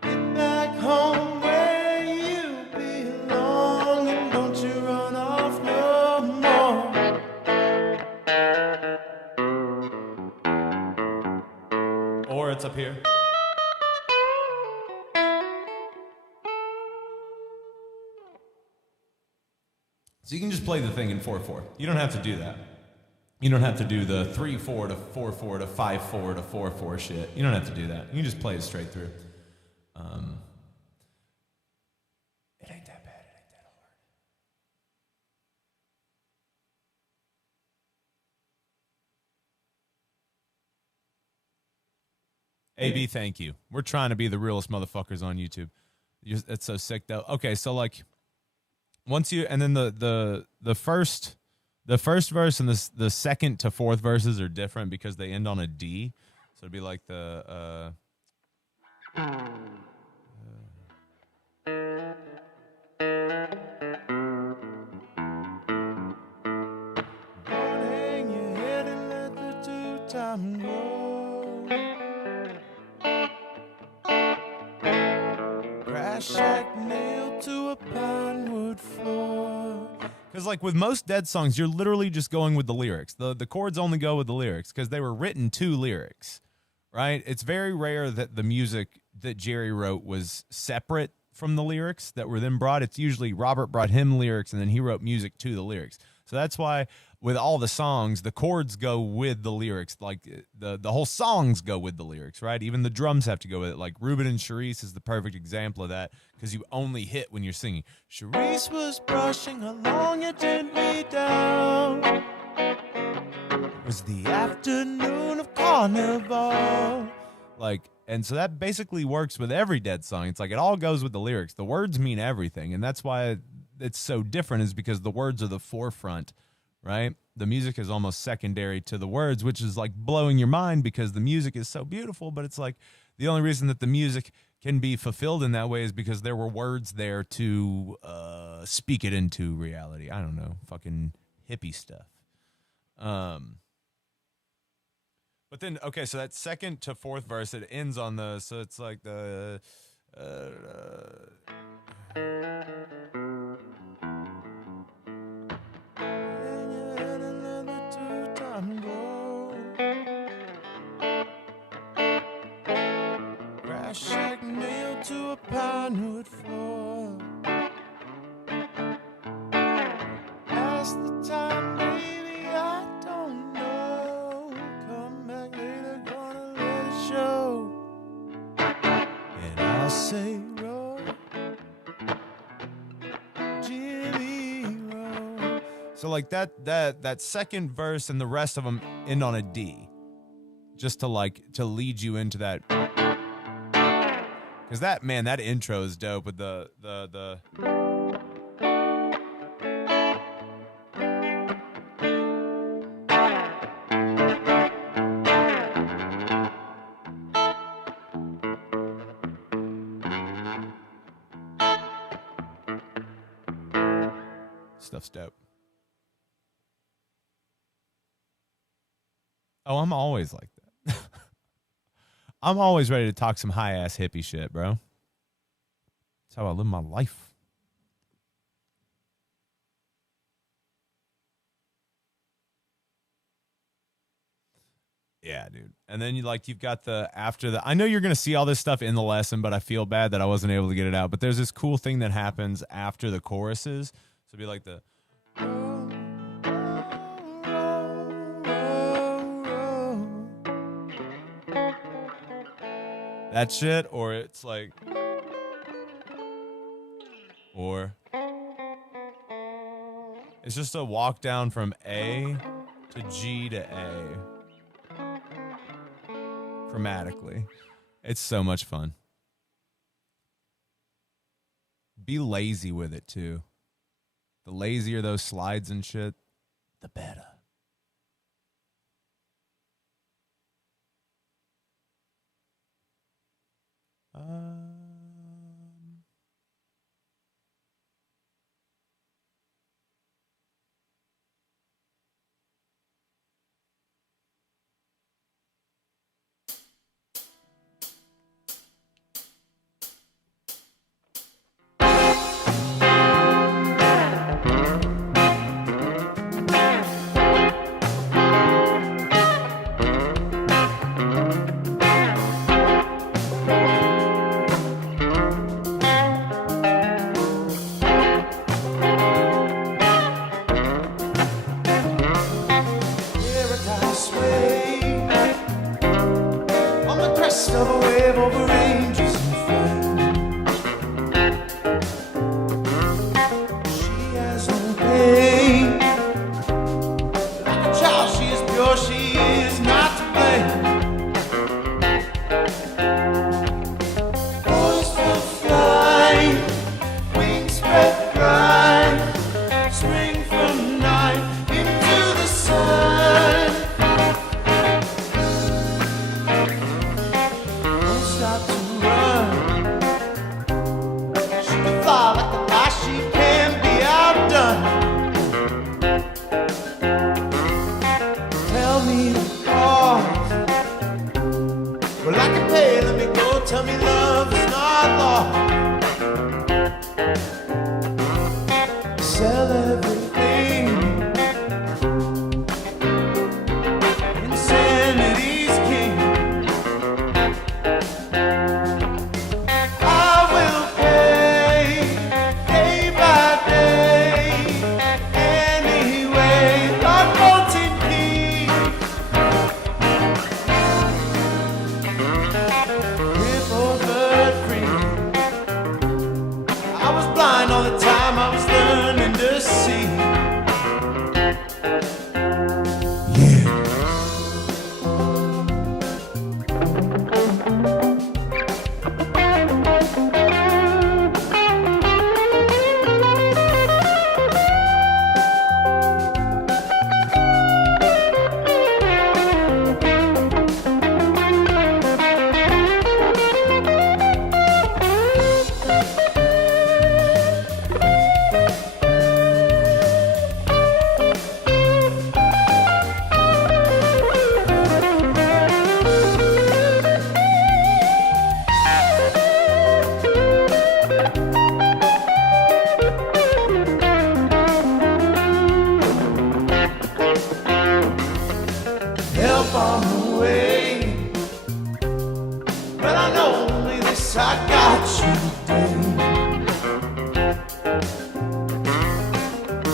Get back home where you belong and don't you run off no more. Or it's up here. So you can just play the thing in 4/4. You don't have to do that. You don't have to do the 3/4 to 4/4 to 5/4 to 4/4 shit. You don't have to do that. You can just play it straight through. AB, thank you. We're trying to be the realest motherfuckers on YouTube. It's so sick though. Okay, so like once you and then the first verse and the second to fourth verses are different because they end on a D. So it'd be like the don't hang your head and let the due time go. Grass shack nailed to a pine wood floor. Because like with most Dead songs, you're literally just going with the lyrics. The chords only go with the lyrics because they were written to lyrics, right? It's very rare that the music that Jerry wrote was separate from the lyrics that were then brought. It's usually Robert brought him lyrics and then he wrote music to the lyrics. So that's why with all the songs, the chords go with the lyrics. Like the whole songs go with the lyrics, right? Even the drums have to go with it. Like Ruben and Charisse is the perfect example of that because you only hit when you're singing. Charisse was brushing along and gently down. It was the afternoon of Carnival. Like, and so that basically works with every Dead song. It's like it all goes with the lyrics. The words mean everything, and that's why it's so different is because the words are the forefront, right? The music is almost secondary to the words, which is like blowing your mind because the music is so beautiful, but it's like the only reason that the music can be fulfilled in that way is because there were words there to speak it into reality. I don't know, fucking hippie stuff. But then, okay, so that second to fourth verse, it ends on the, so it's like the, grass shack nailed to a pine wood floor. Past the time, baby, I don't know. Come back later, gonna let it show. And I'll say, roll, Jimmy, roll. So like that second verse and the rest of them end on a D, just to lead you into that. Because that intro is dope with the stuff's dope. Oh, I'm always like that. I'm always ready to talk some high-ass hippie shit, bro. That's how I live my life. Yeah, dude. And then you've got I know you're going to see all this stuff in the lesson, but I feel bad that I wasn't able to get it out. But there's this cool thing that happens after the choruses. So it'd be like the... that shit, or it's like... or... it's just a walk down from A to G to A. Chromatically. It's so much fun. Be lazy with it, too. The lazier those slides and shit, the better. far away. But I know only this, I got you today.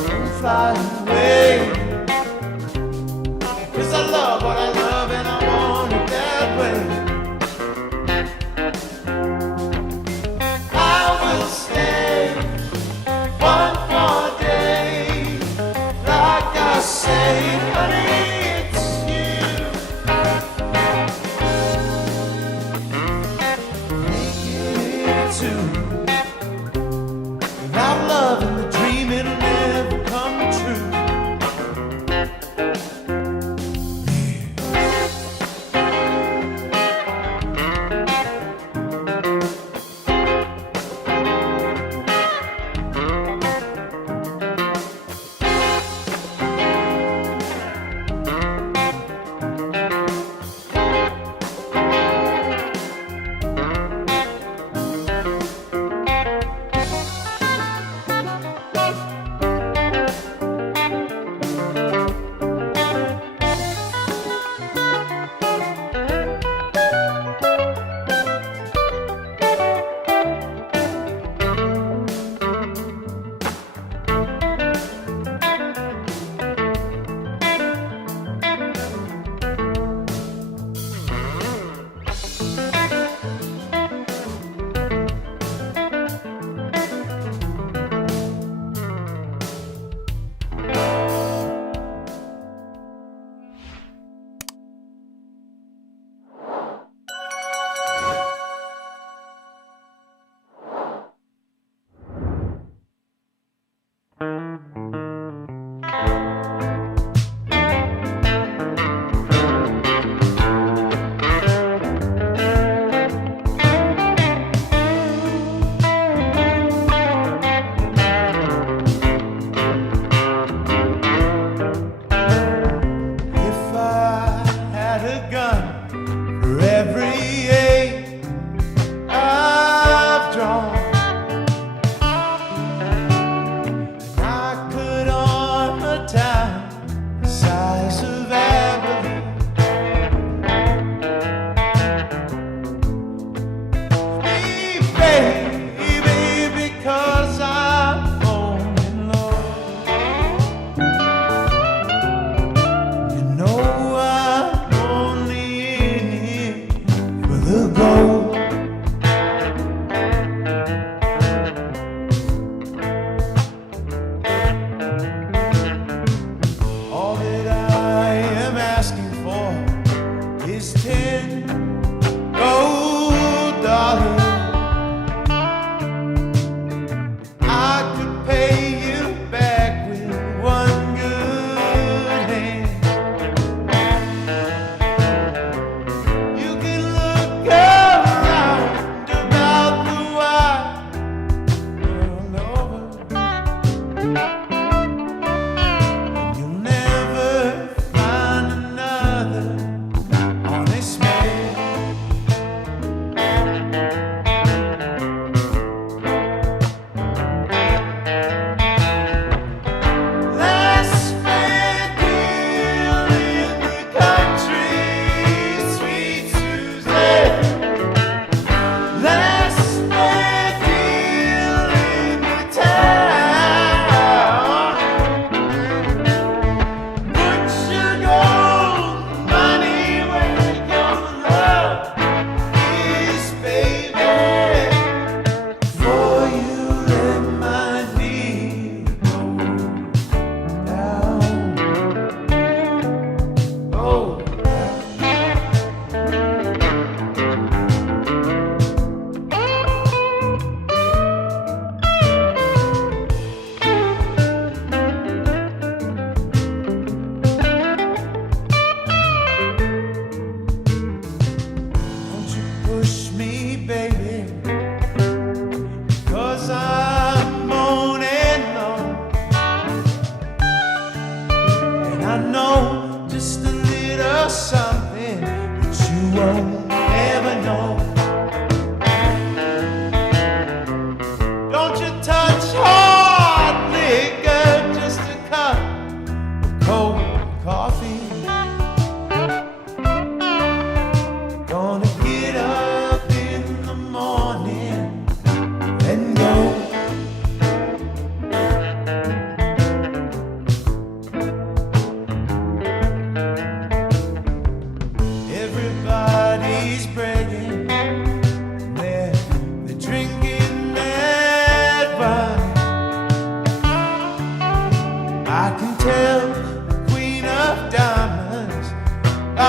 Don't fly away, 'cause I love what I love and I want it that way. I will stay one more day, like I say, honey, it's you. Making it to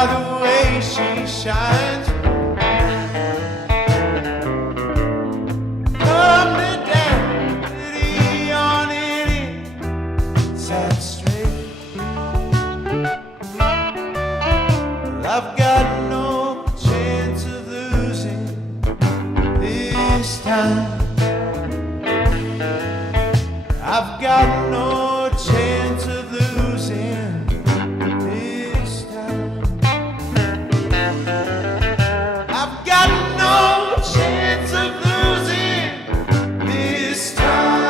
by the way she shines. Come to daddy on any side street. I've got no chance of losing this time. I've got no chance of losing this time. I've got no chance of losing this time.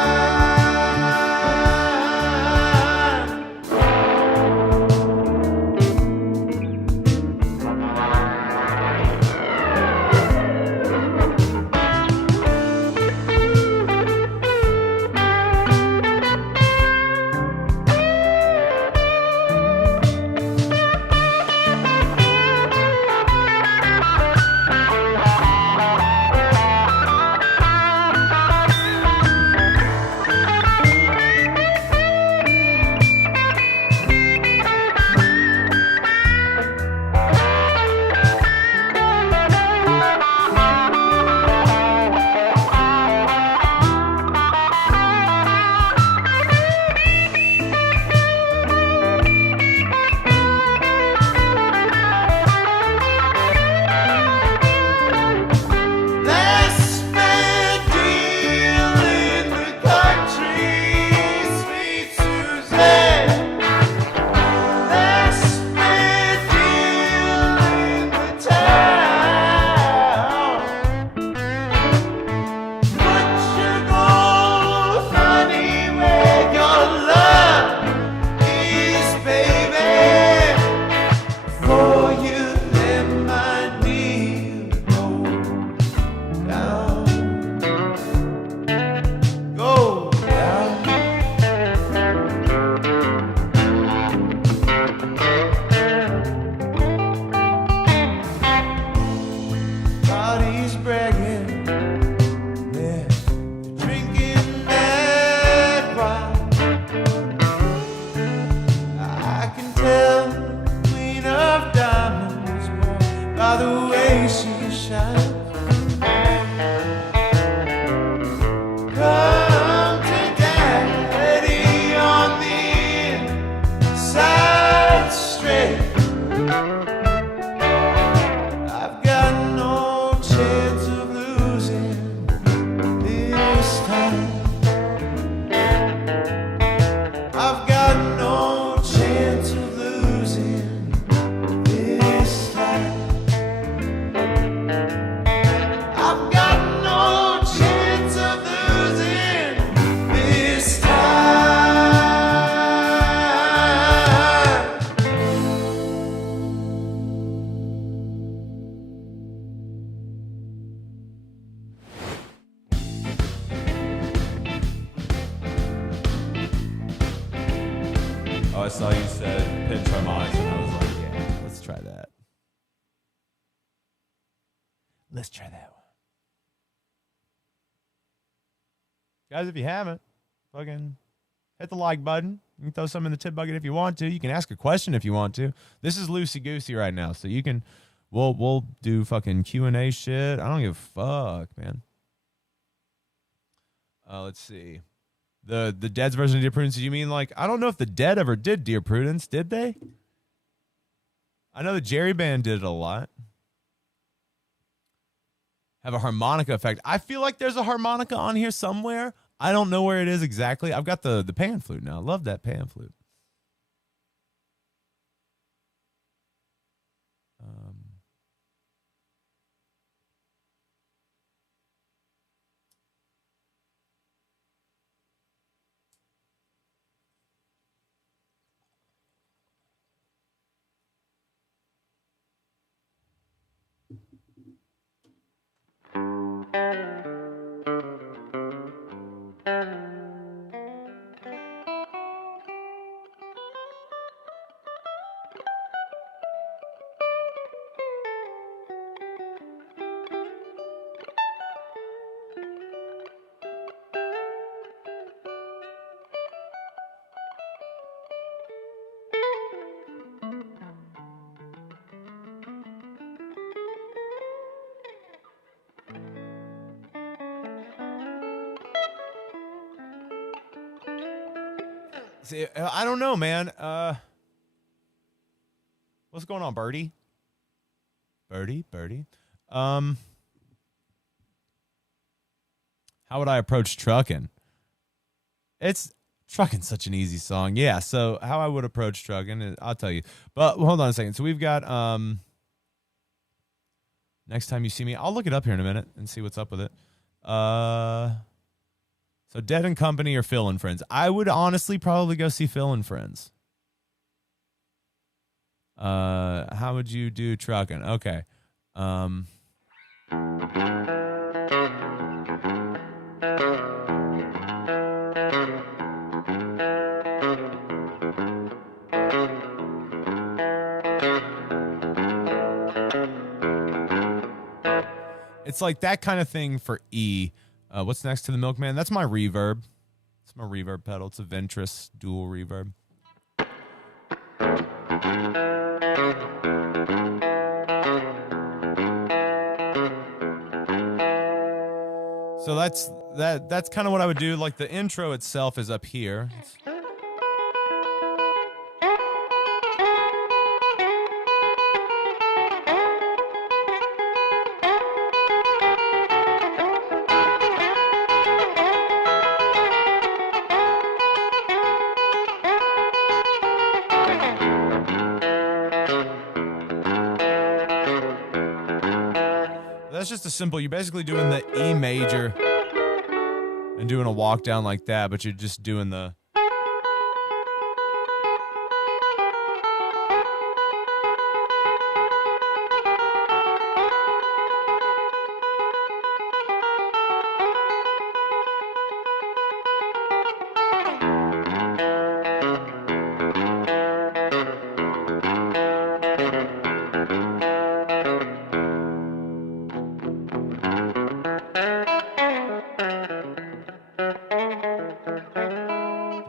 I saw you said pinch harmonics, and I was like, yeah, let's try that. Let's try that one. Guys, if you haven't, fucking hit the like button. You can throw some in the tip bucket if you want to. You can ask a question if you want to. This is loosey-goosey right now, so you can, we'll do fucking Q&A shit. I don't give a fuck, man. Let's see. The Dead's version of Dear Prudence, you mean like, I don't know if the Dead ever did Dear Prudence, did they? I know the Jerry Band did it a lot. Have a harmonica effect. I feel like there's a harmonica on here somewhere. I don't know where it is exactly. I've got the pan flute now. I love that pan flute. See, I don't know, man. What's going on, Birdie? Birdie. Um, how would I approach trucking? It's trucking such an easy song. Yeah, so how I would approach trucking, I'll tell you. But hold on a second. So we've got next time you see me, I'll look it up here in a minute and see what's up with it. So Dead and Company or Phil and Friends. I would honestly probably go see Phil and Friends. How would you do trucking? Okay. It's like that kind of thing for E. What's next to the Milkman? That's my reverb. It's my reverb pedal. It's a Ventress dual reverb. So that's kind of what I would do. Like the intro itself is up here. That's just a simple, you're basically doing the E major and doing a walk down like that, but you're just doing the...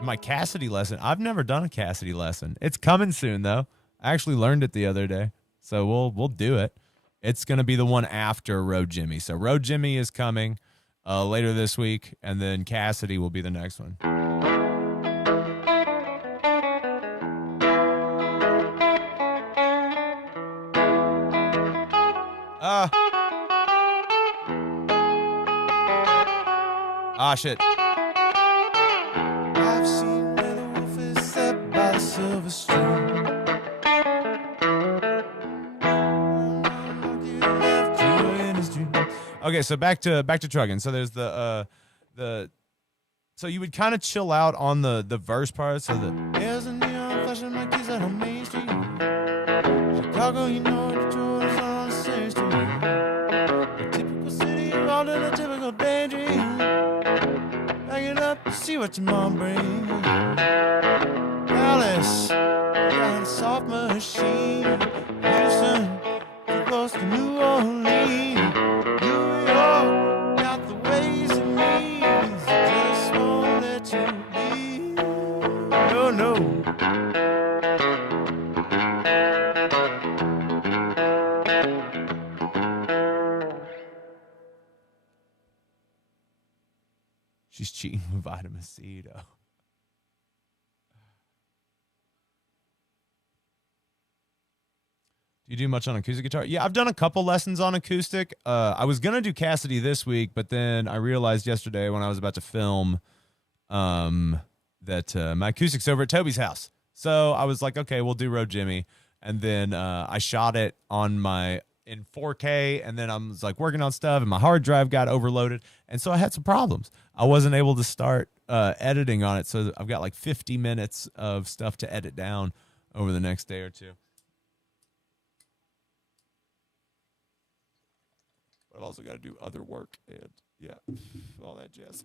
My Cassidy lesson. I've never done a Cassidy lesson. It's coming soon though. I actually learned it the other day. So we'll do it. It's going to be the one after Road Jimmy. So Road Jimmy is coming later this week, and then Cassidy will be the next one. Shit. I've seen where the wolf is set by the silver stream. Okay, so back to trucking. So there's the so you would kind of chill out on the verse part. So there's a neon flashing my keys out on Main Street. Chicago, you know, Detroit is on the same street. A typical city, all in a typical daydream. Back it up and see what your mom brings. Dallas, got a soft machine. Houston, too close to New Orleans. New York, got the ways it means. Just won't let you be. No, no. She's cheating with vitamin C, though. Do you do much on acoustic guitar? Yeah, I've done a couple lessons on acoustic. I was going to do Cassidy this week, but then I realized yesterday when I was about to film that my acoustic's over at Toby's house. So I was like, okay, we'll do Road Jimmy. And then I shot it on in 4K, and then I was like working on stuff, and my hard drive got overloaded, and so I had some problems. I wasn't able to start editing on it, so I've got like 50 minutes of stuff to edit down over the next day or two. But I've also got to do other work, and yeah, all that jazz.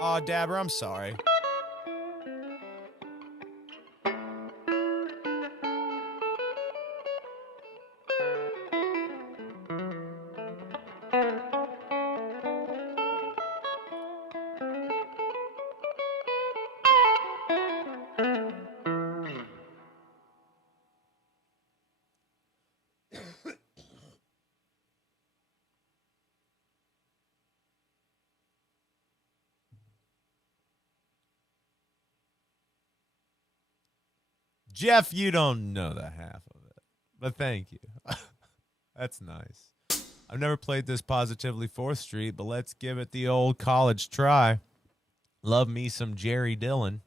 Aw, Dabber, I'm sorry. Jeff, you don't know the half of it, but thank you. That's nice. I've never played this Positively 4th Street, but let's give it the old college try. Love me some Jerry Dillon.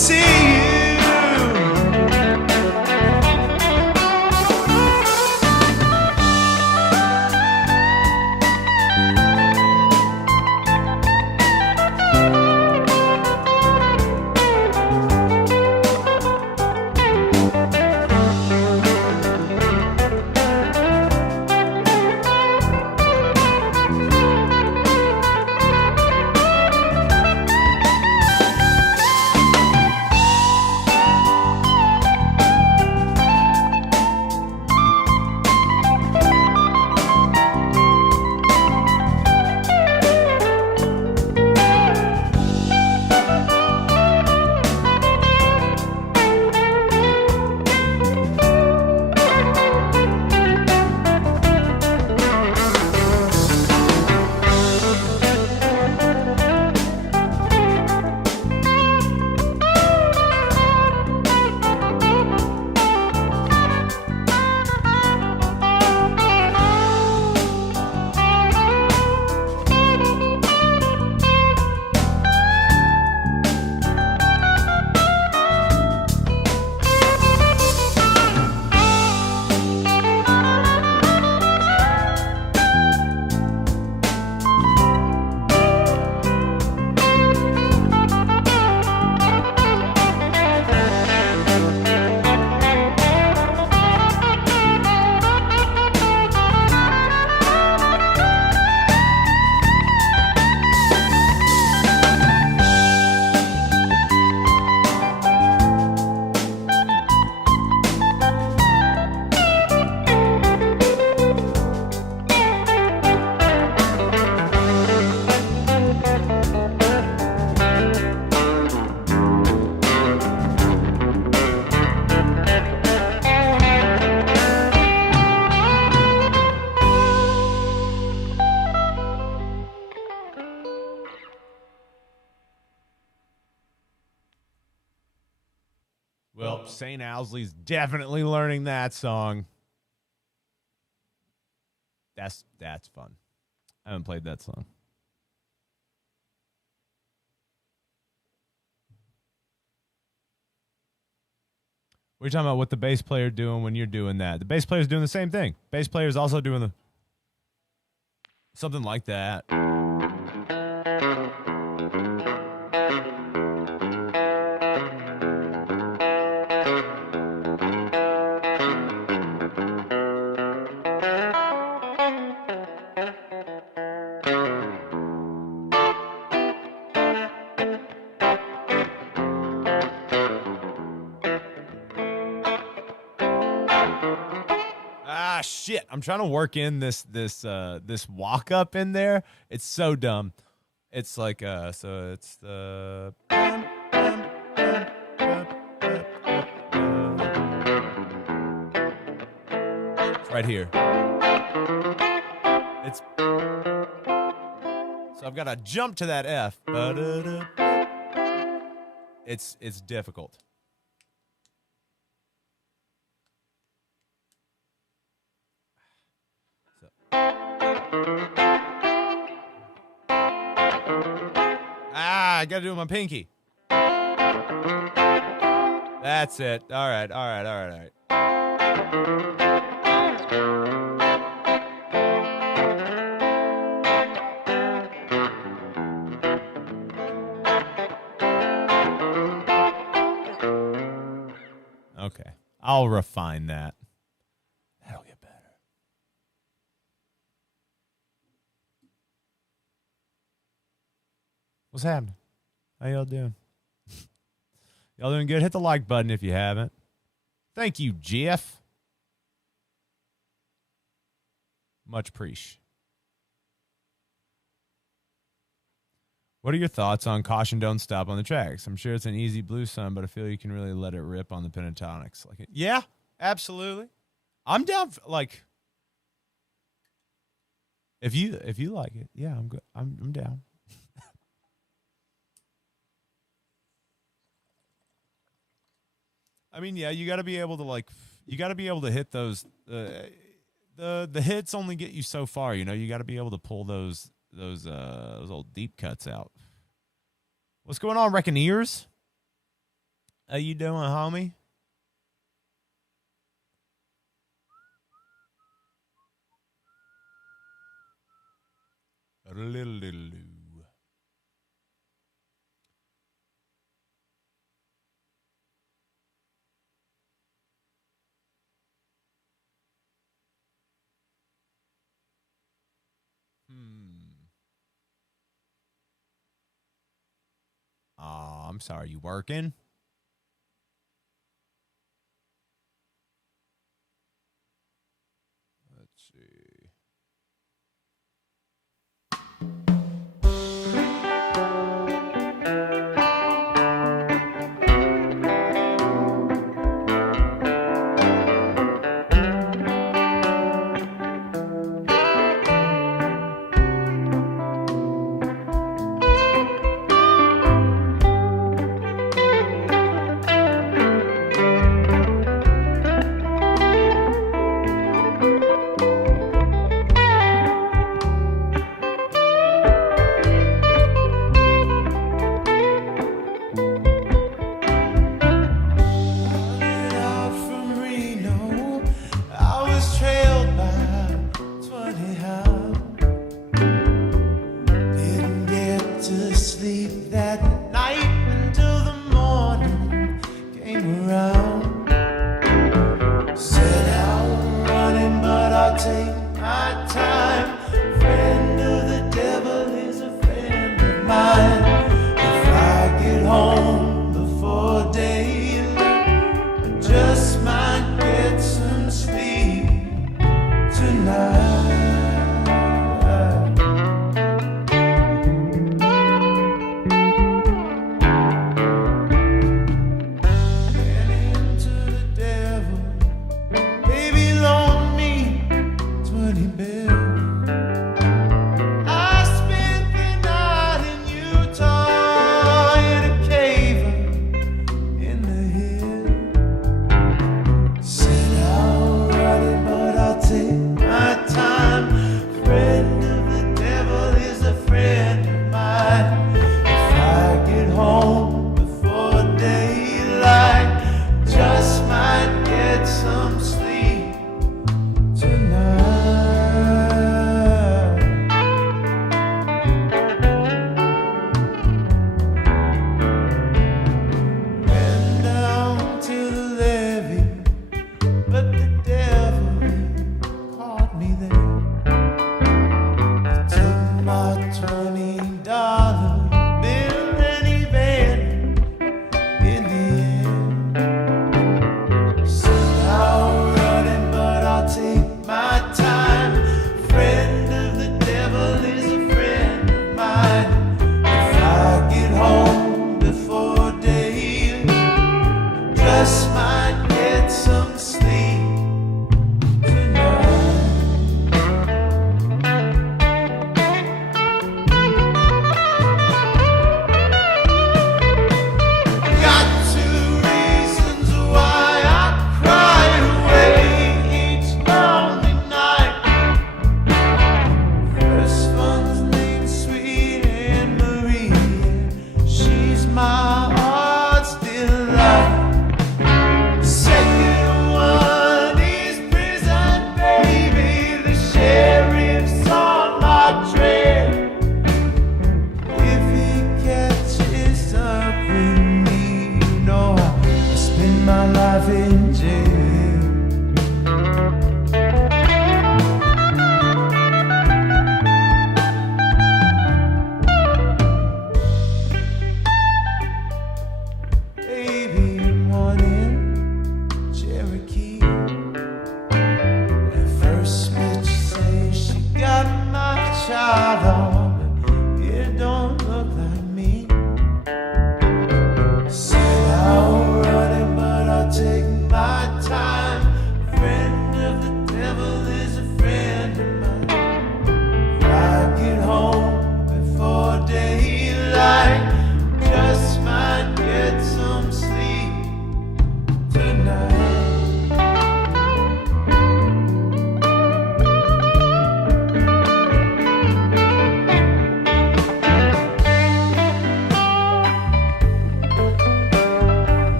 see you. Well, St. Owsley's definitely learning that song. That's fun. I haven't played that song. We're talking about what the bass player doing when you're doing that. The bass player's doing the same thing. Bass player's also doing something like that. Shit, I'm trying to work in this walk up in there. It's so dumb. It's like so it's the it's right here. It's so I've got to jump to that F. It's difficult. I gotta do it with my pinky. That's it. All right. Okay. I'll refine that. That'll get better. What's happening? How y'all doing? Y'all doing good? Hit the like button if you haven't. Thank you, Jeff. Much appreciate. What are your thoughts on Caution Don't Stop on the tracks? I'm sure it's an easy blues song, but I feel you can really let it rip on the pentatonics. Like, yeah, absolutely. I'm down for, like, if you like it, yeah, I'm good. I'm down. I mean, yeah, you got to be able to hit those. The hits only get you so far, you know. You got to be able to pull those old deep cuts out. What's going on, Reckoneers? How you doing, homie? Oh, I'm sorry. You working? Let's see.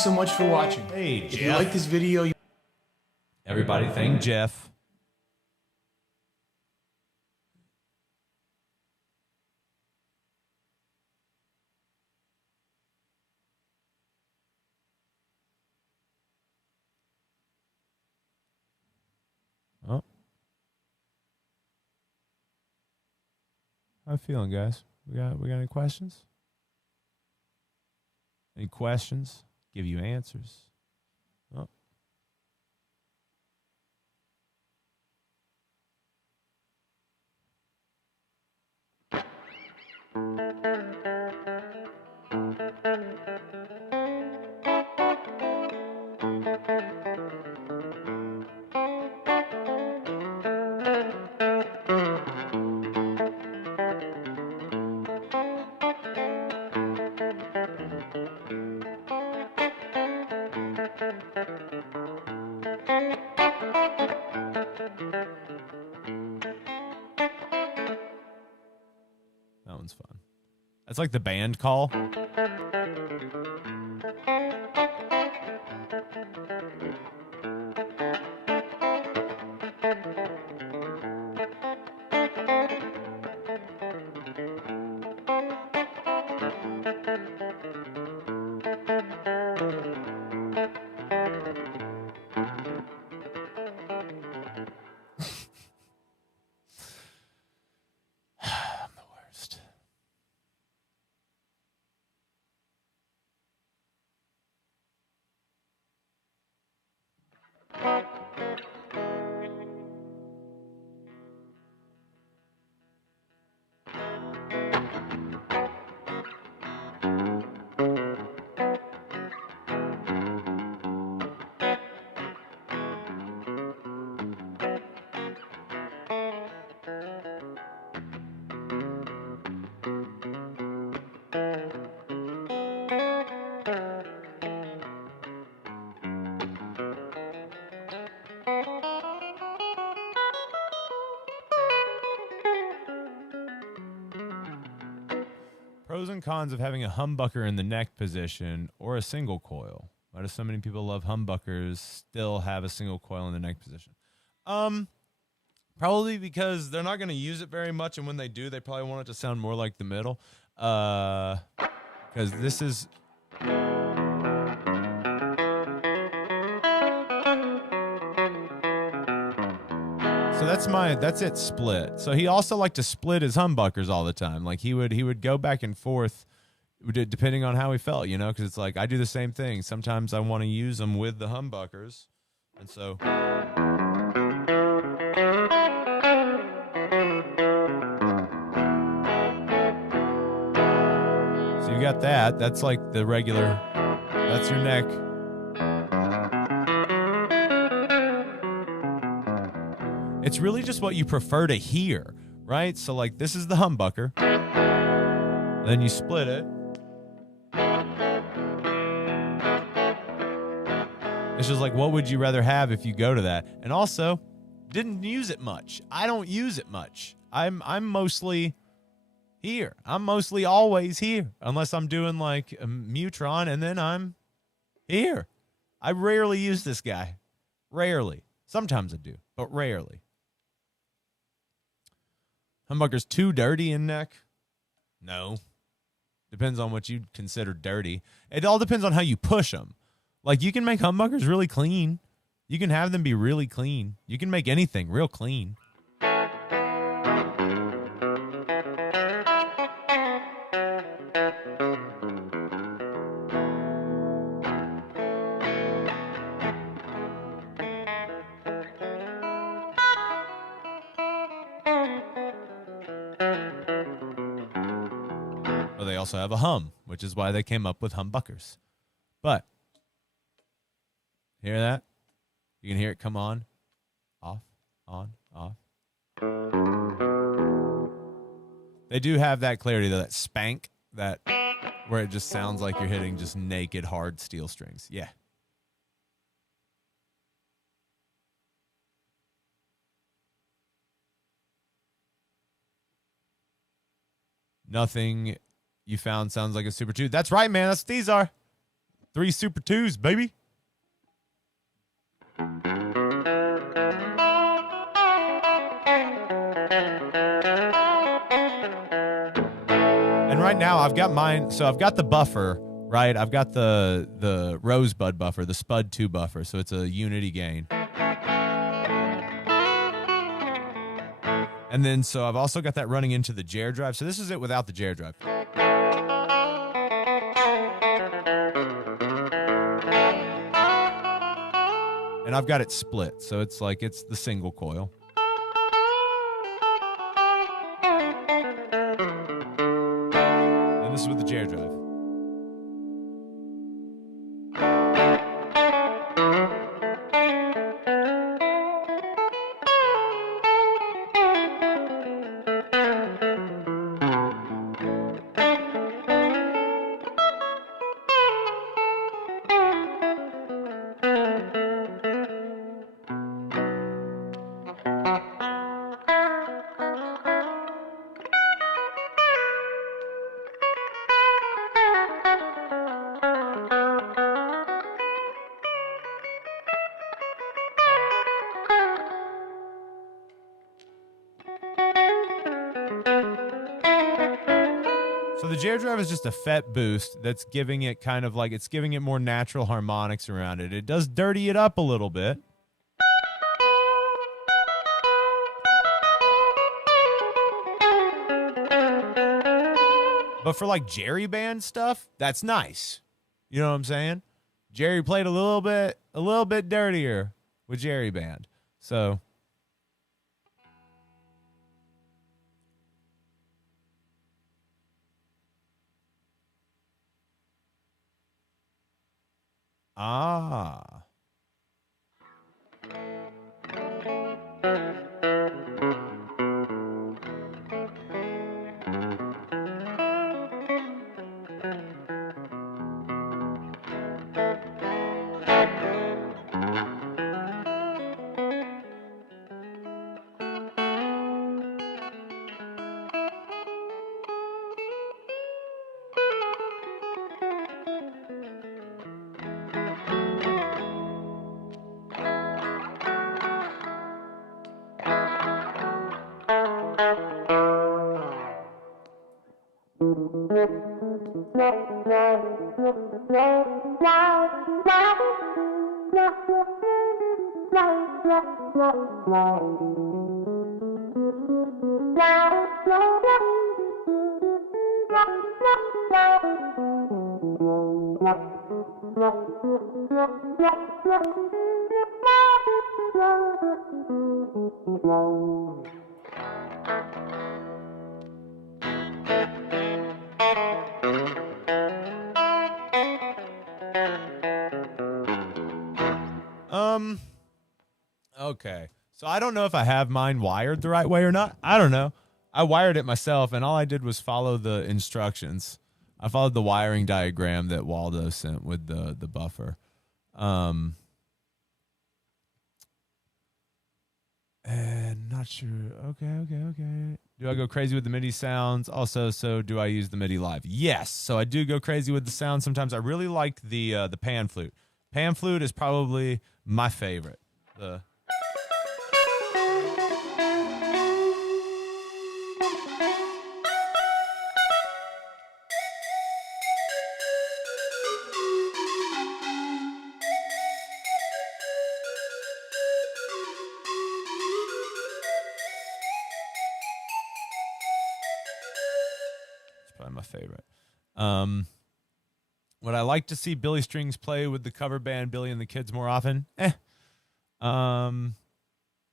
Thanks so much for watching. Hey, If you Jeff. like this video, Everybody thank Jeff. Oh. How you feeling, guys? We got any questions? Any questions? Give you answers. Oh. That one's fun. That's like the band call. I'm the worst. Pros and cons of having a humbucker in the neck position or a single coil. Why do so many people love humbuckers still have a single coil in the neck position? Probably because they're not going to use it very much, and when they do, they probably want it to sound more like the middle. Because this is... So that's it split. So he also liked to split his humbuckers all the time. Like he would go back and forth depending on how he felt, you know, because it's like I do the same thing. Sometimes I want to use them with the humbuckers. And so you got that. That's like the regular, that's your neck. It's really just what you prefer to hear, right? So like this is the humbucker. Then you split it. It's just like, what would you rather have if you go to that? And also, didn't use it much. I don't use it much. I'm mostly here. I'm mostly always here. Unless I'm doing like a Mutron and then I'm here. I rarely use this guy. Rarely. Sometimes I do, but rarely. Humbucker's too dirty in neck? No. Depends on what you'd consider dirty. It all depends on how you push them. Like, you can make humbuckers really clean. You can have them be really clean. You can make anything real clean. Well, they also have a hum, which is why they came up with humbuckers. But hear that? You can hear it come on, off, on, off. They do have that clarity, though, that spank, that where it just sounds like you're hitting just naked, hard steel strings. Yeah. Nothing you found sounds like a Super 2. That's right, man. That's what these are. 3 Super 2s, baby. And right now I've got mine. So I've got the buffer, right? I've got the Rosebud buffer, the Spud 2 buffer. So it's a unity gain. And then so I've also got that running into the Jer drive. So this is it without the Jer drive. And I've got it split. So it's like it's the single coil. And this is with the Jer drive. So the Jer drive is just a FET boost that's giving it kind of like, it's giving it more natural harmonics around it. It does dirty it up a little bit. But for like Jerry band stuff, that's nice. You know what I'm saying? Jerry played a little bit dirtier with Jerry band. So ah. Okay. So I don't know if I have mine wired the right way or not. I don't know. I wired it myself, and all I did was follow the instructions. I followed the wiring diagram that Waldo sent with the buffer. And not sure. Okay. Do I go crazy with the MIDI sounds? Also, so do I use the MIDI live? Yes. So I do go crazy with the sound sometimes. I really like the pan flute. Pan flute is probably my favorite. Probably my favorite. Would I like to see Billy Strings play with the cover band Billy and the Kids more often?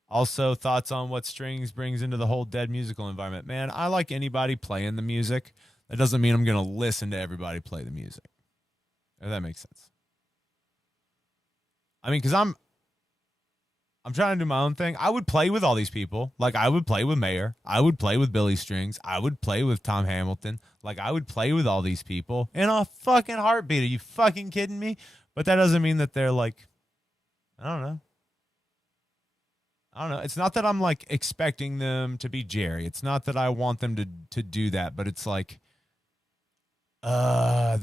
Also, thoughts on what Strings brings into the whole Dead musical environment. Man, I like anybody playing the music. That doesn't mean I'm going to listen to everybody play the music. If that makes sense. I mean, because I'm trying to do my own thing. I would play with all these people. Like, I would play with Mayer. I would play with Billy Strings. I would play with Tom Hamilton. Like, I would play with all these people in a fucking heartbeat. Are you fucking kidding me? But that doesn't mean that they're like, I don't know. It's not that I'm like expecting them to be Jerry. It's not that I want them to do that. But it's like, I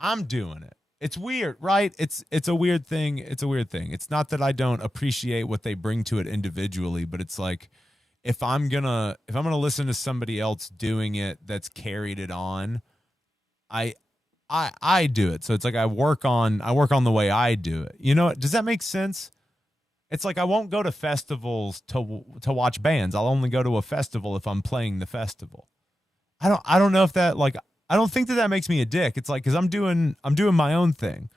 I'm doing it. It's weird, right? It's a weird thing. It's a weird thing. It's not that I don't appreciate what they bring to it individually, but it's like if I'm gonna listen to somebody else doing it that's carried it on, I I do it. So it's like I work on the way I do it. You know, does that make sense? It's like I won't go to festivals to watch bands. I'll only go to a festival if I'm playing the festival. I don't know if that like I don't think that makes me a dick. It's like cuz I'm doing my own thing.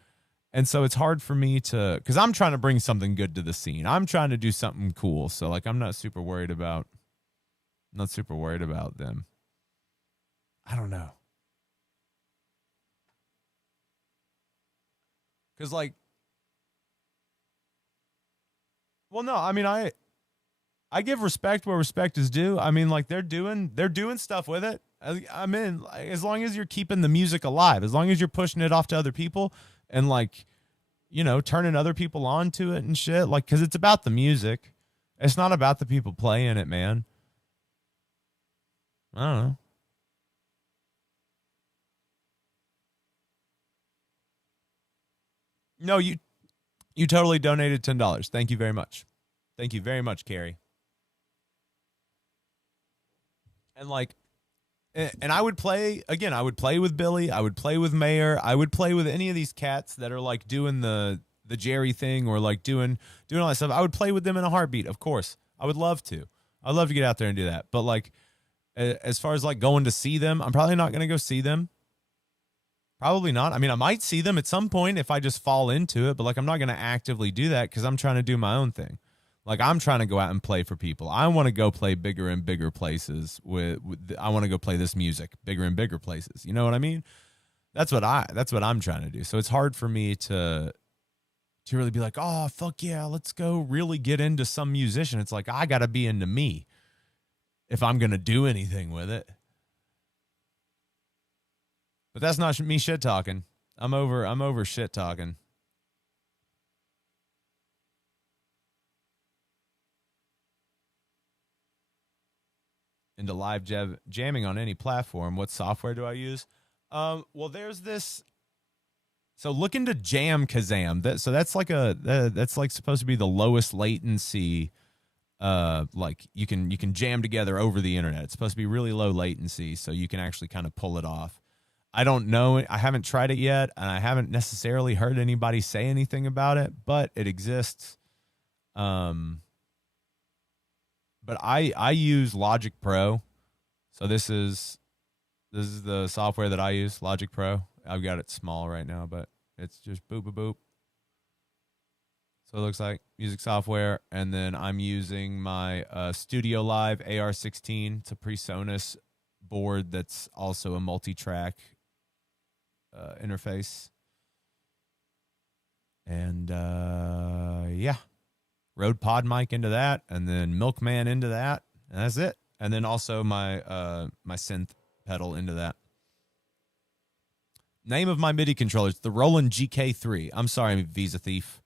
And so it's hard for me to cuz I'm trying to bring something good to the scene. I'm trying to do something cool. So like I'm not super worried about them. I don't know. Cuz like well no, I mean I give respect where respect is due. I mean, like they're doing stuff with it. I mean, like, as long as you're keeping the music alive, as long as you're pushing it off to other people, and like, you know, turning other people on to it and shit. Like, because it's about the music. It's not about the people playing it, man. I don't know. No, you totally donated $10. Thank you very much. Thank you very much, Carrie. And like and I would play again. I would play with Billy. I would play with Mayor. I would play with any of these cats that are like doing the Jerry thing or like doing all that stuff. I would play with them in a heartbeat. Of course, I would love to. I'd love to get out there and do that. But like, as far as like going to see them, I'm probably not going to go see them. Probably not. I mean, I might see them at some point if I just fall into it. But like, I'm not going to actively do that because I'm trying to do my own thing. Like I'm trying to go out and play for people. I want to go play bigger and bigger places I want to go play this music bigger and bigger places. You know what I mean? That's what I'm trying to do. So it's hard for me to really be like, "Oh, fuck yeah, let's go really get into some musician." It's like I got to be into me if I'm going to do anything with it. But that's not me shit talking. I'm over shit talking. Into live jamming on any platform. What software do I use? Well, there's this. So look into Jam Kazam. So that's like that's like supposed to be the lowest latency. Like you can jam together over the internet. It's supposed to be really low latency, so you can actually kind of pull it off. I don't know. I haven't tried it yet, and I haven't necessarily heard anybody say anything about it, but it exists. But I use Logic Pro. So this is the software that I use, Logic Pro. I've got it small right now, but it's just boop boop boop. So it looks like music software, and then I'm using my Studio Live AR16. It's a PreSonus board that's also a multi-track interface. And yeah. Rode Pod mic into that, and then Milkman into that, and that's it. And then also my my synth pedal into that. Name of my MIDI controller, it's the Roland GK3. I'm sorry, Visa Thief.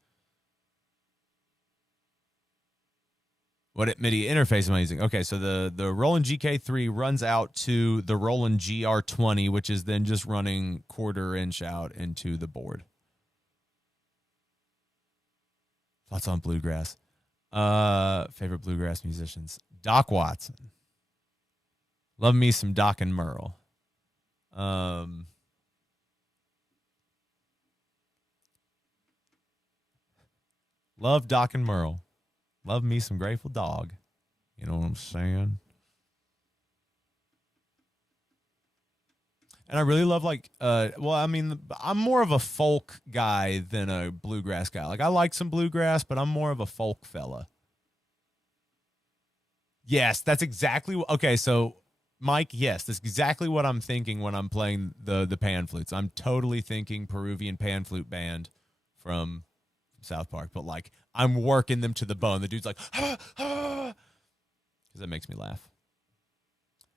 What MIDI interface am I using? Okay, so the Roland GK3 runs out to the Roland GR20, which is then just running 1/4 inch out into the board. Thoughts on bluegrass? Favorite bluegrass musicians? Doc Watson. Love me some Doc and Merle. Love Doc and Merle. Love me some Grateful Dog. You know what I'm saying? And I really love like well, I mean, I'm more of a folk guy than a bluegrass guy. Like I like some bluegrass, but I'm more of a folk fella. Yes, that's exactly okay, so Mike, yes, that's exactly what I'm thinking when I'm playing the pan flutes. I'm totally thinking Peruvian pan flute band from South Park, but like I'm working them to the bone. The dude's like, ah, ah, because that makes me laugh.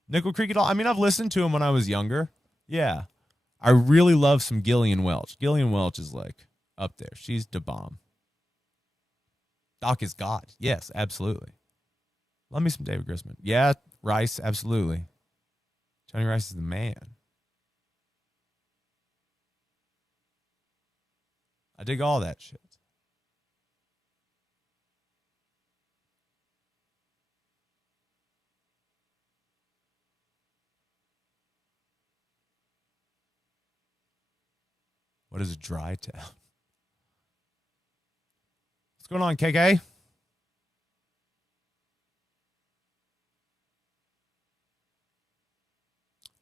Nickel Creek at all? I mean, I've listened to him when I was younger. Yeah. I really love some Gillian Welch. Gillian Welch is like up there. She's the bomb. Doc is God. Yes, absolutely. Love me some David Grisman. Yeah, Rice, absolutely. Johnny Rice is the man. I dig all that shit. What is a dry town? What's going on, KK?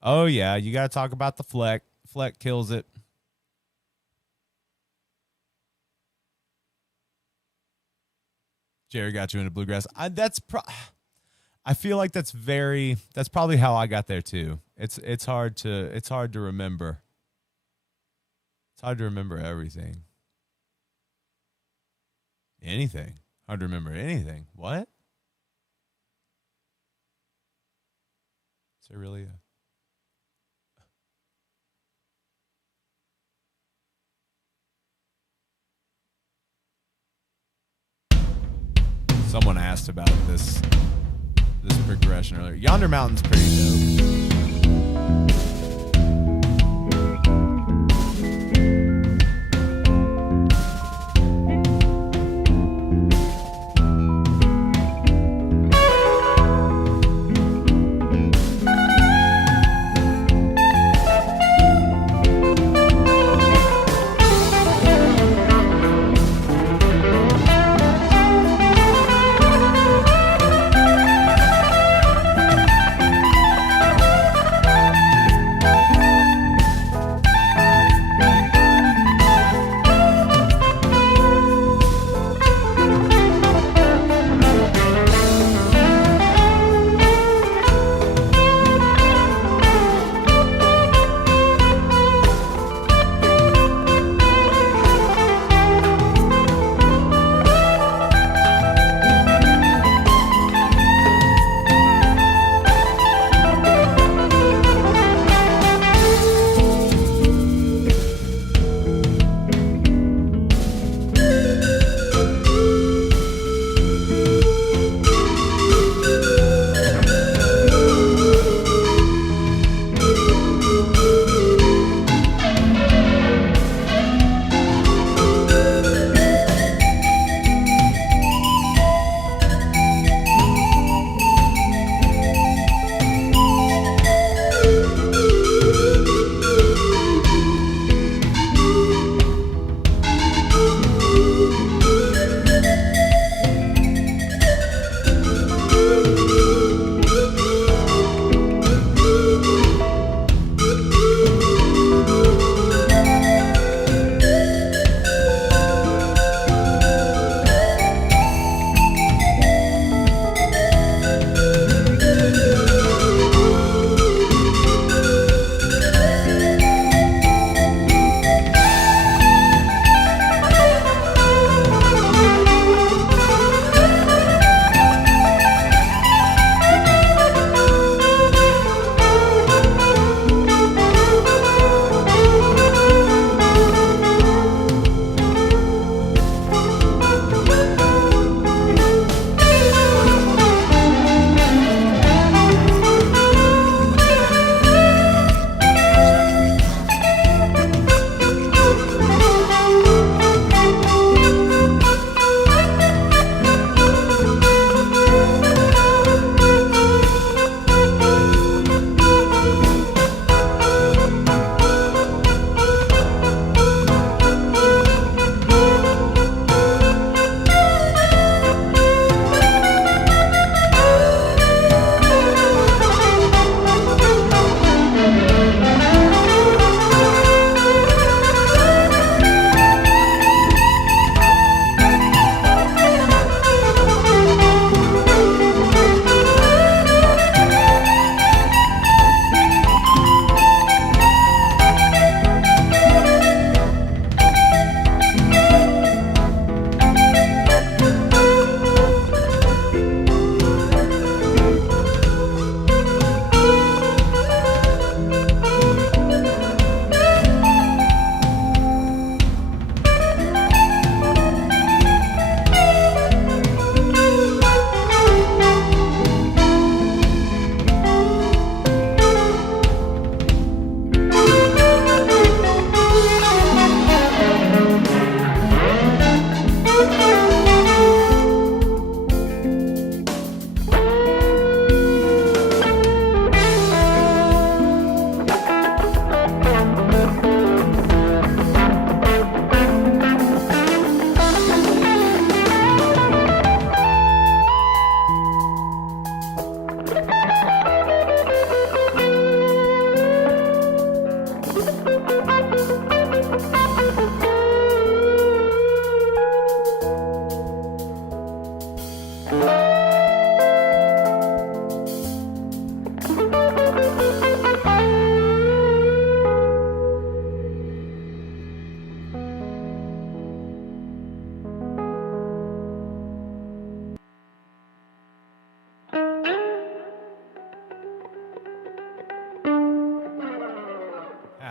Oh, yeah. You got to talk about the Fleck. Fleck kills it. Jerry got you into bluegrass. I feel like that's probably how I got there too. It's hard to remember. It's hard to remember everything. Anything. Hard to remember anything. What? Is there really a... Someone asked about this progression earlier. Yonder Mountain's pretty dope.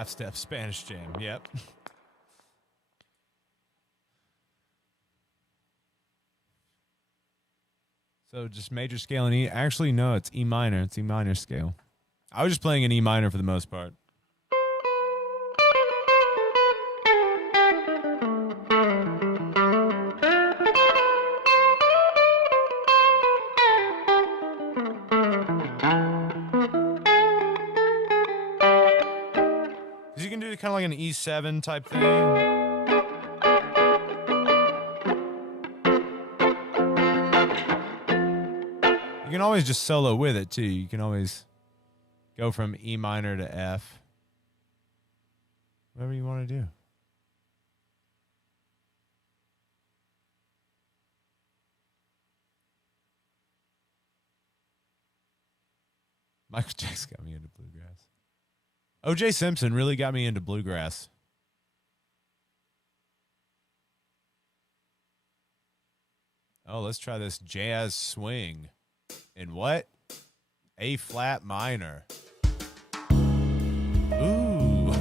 half-step Spanish jam. Yep. So just major scale and E. Actually, no, it's E minor. It's E minor scale. I was just playing an E minor for the most part. You can do kind of like an E7 type thing. You can always just solo with it too. You can always go from E minor to F. Whatever you want to do. Michael Jackson got me into bluegrass. O.J. Simpson really got me into bluegrass. Oh, let's try this jazz swing. In what? A flat minor. Ooh.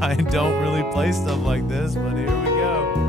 I don't really play stuff like this, but here we go.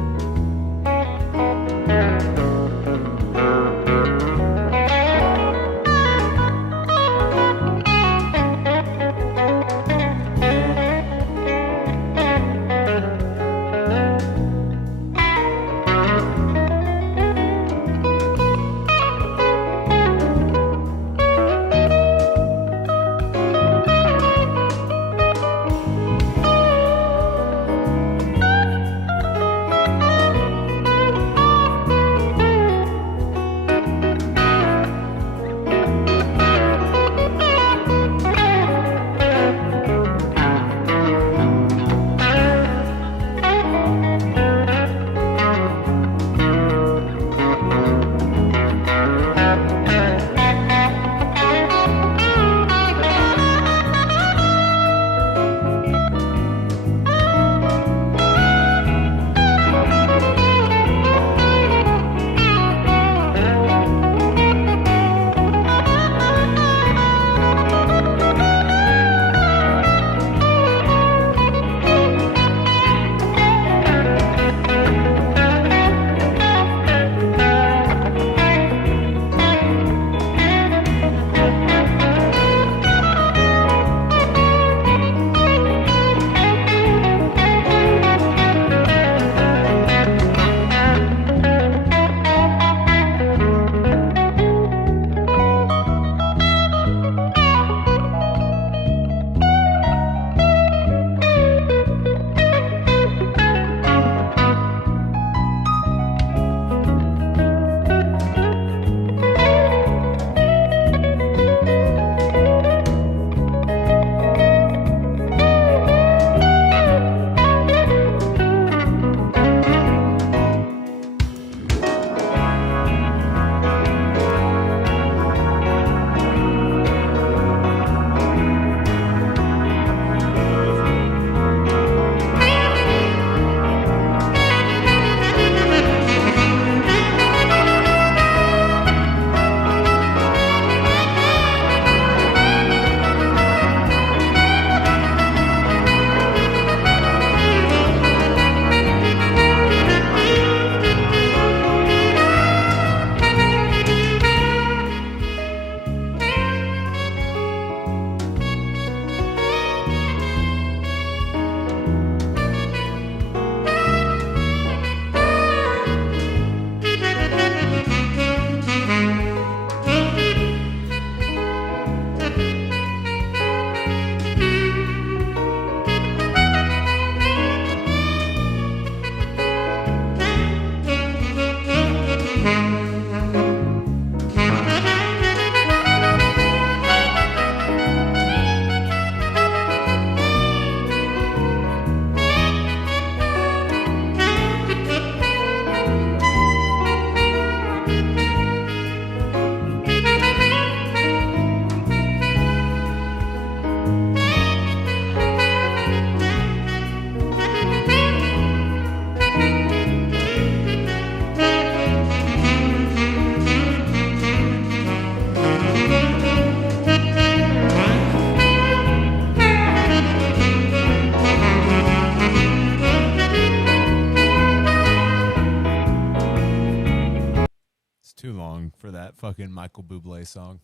It's too long for that fucking Michael Bublé song.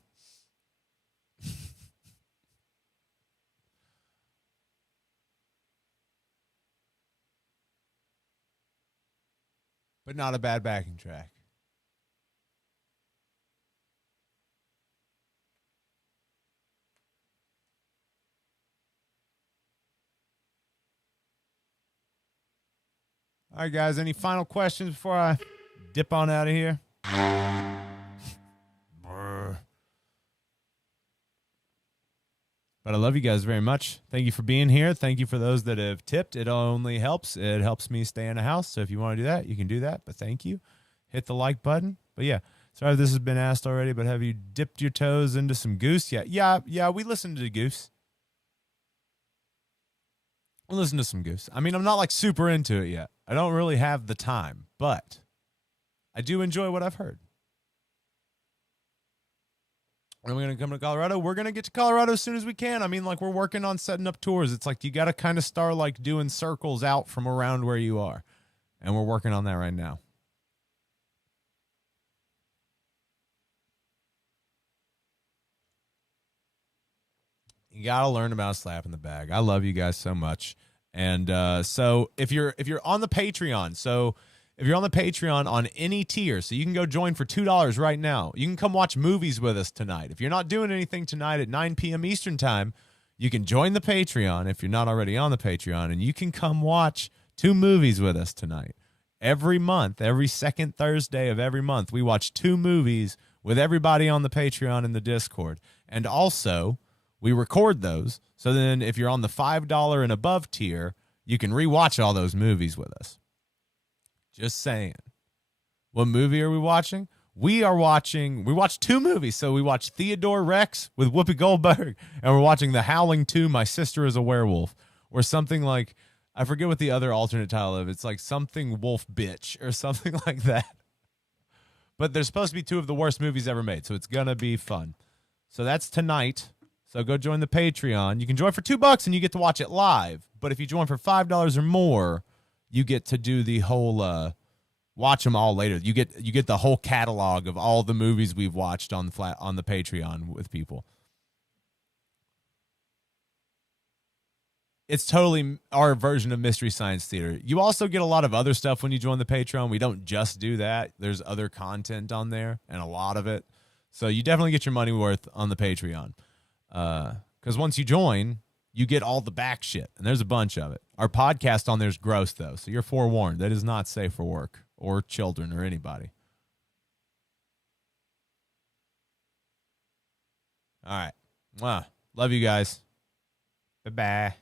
But not a bad backing track. All right, guys, any final questions before I dip on out of here? But I love you guys very much. Thank you for being here. Thank you for those that have tipped. It only helps. It helps me stay in the house. So if you want to do that, you can do that. But thank you. Hit the like button. But yeah, sorry if this has been asked already, but have you dipped your toes into some Goose yet? Yeah, we listened to Goose. We listened to some Goose. I mean, I'm not like super into it yet. I don't really have the time, but I do enjoy what I've heard. When are we going to come to Colorado? We're going to get to Colorado as soon as we can. I mean, like, we're working on setting up tours. It's like you got to kind of start like doing circles out from around where you are. And we're working on that right now. You got to learn about slapping the bag. I love you guys so much. And so if you're on the Patreon, if you're on the Patreon on any tier, so you can go join for $2 right now. You can come watch movies with us tonight. If you're not doing anything tonight at 9 p.m. Eastern time, you can join the Patreon if you're not already on the Patreon, and you can come watch 2 movies with us tonight. Every month, every second Thursday of every month, we watch 2 movies with everybody on the Patreon and the Discord. And also, we record those, so then if you're on the $5 and above tier, you can rewatch all those movies with us. Just saying. What movie are we watching? We watched 2 movies. So we watched Theodore Rex with Whoopi Goldberg, and we're watching The Howling 2, My Sister is a Werewolf, or something like, I forget what the other alternate title of it. It's like something wolf bitch or something like that. But there's supposed to be 2 of the worst movies ever made, so it's going to be fun. So that's tonight. So go join the Patreon. You can join for $2 and you get to watch it live. But if you join for $5 or more, you get to do the whole watch them all later. You get the whole catalog of all the movies we've watched on the Patreon with people. It's totally our version of Mystery Science Theater. You also get a lot of other stuff when you join the Patreon. We don't just do that. There's other content on there, and a lot of it. So you definitely get your money worth on the Patreon. Because once you join, you get all the back shit, and there's a bunch of it. Our podcast on there is gross, though, so you're forewarned. That is not safe for work or children or anybody. All right. Love you guys. Bye-bye.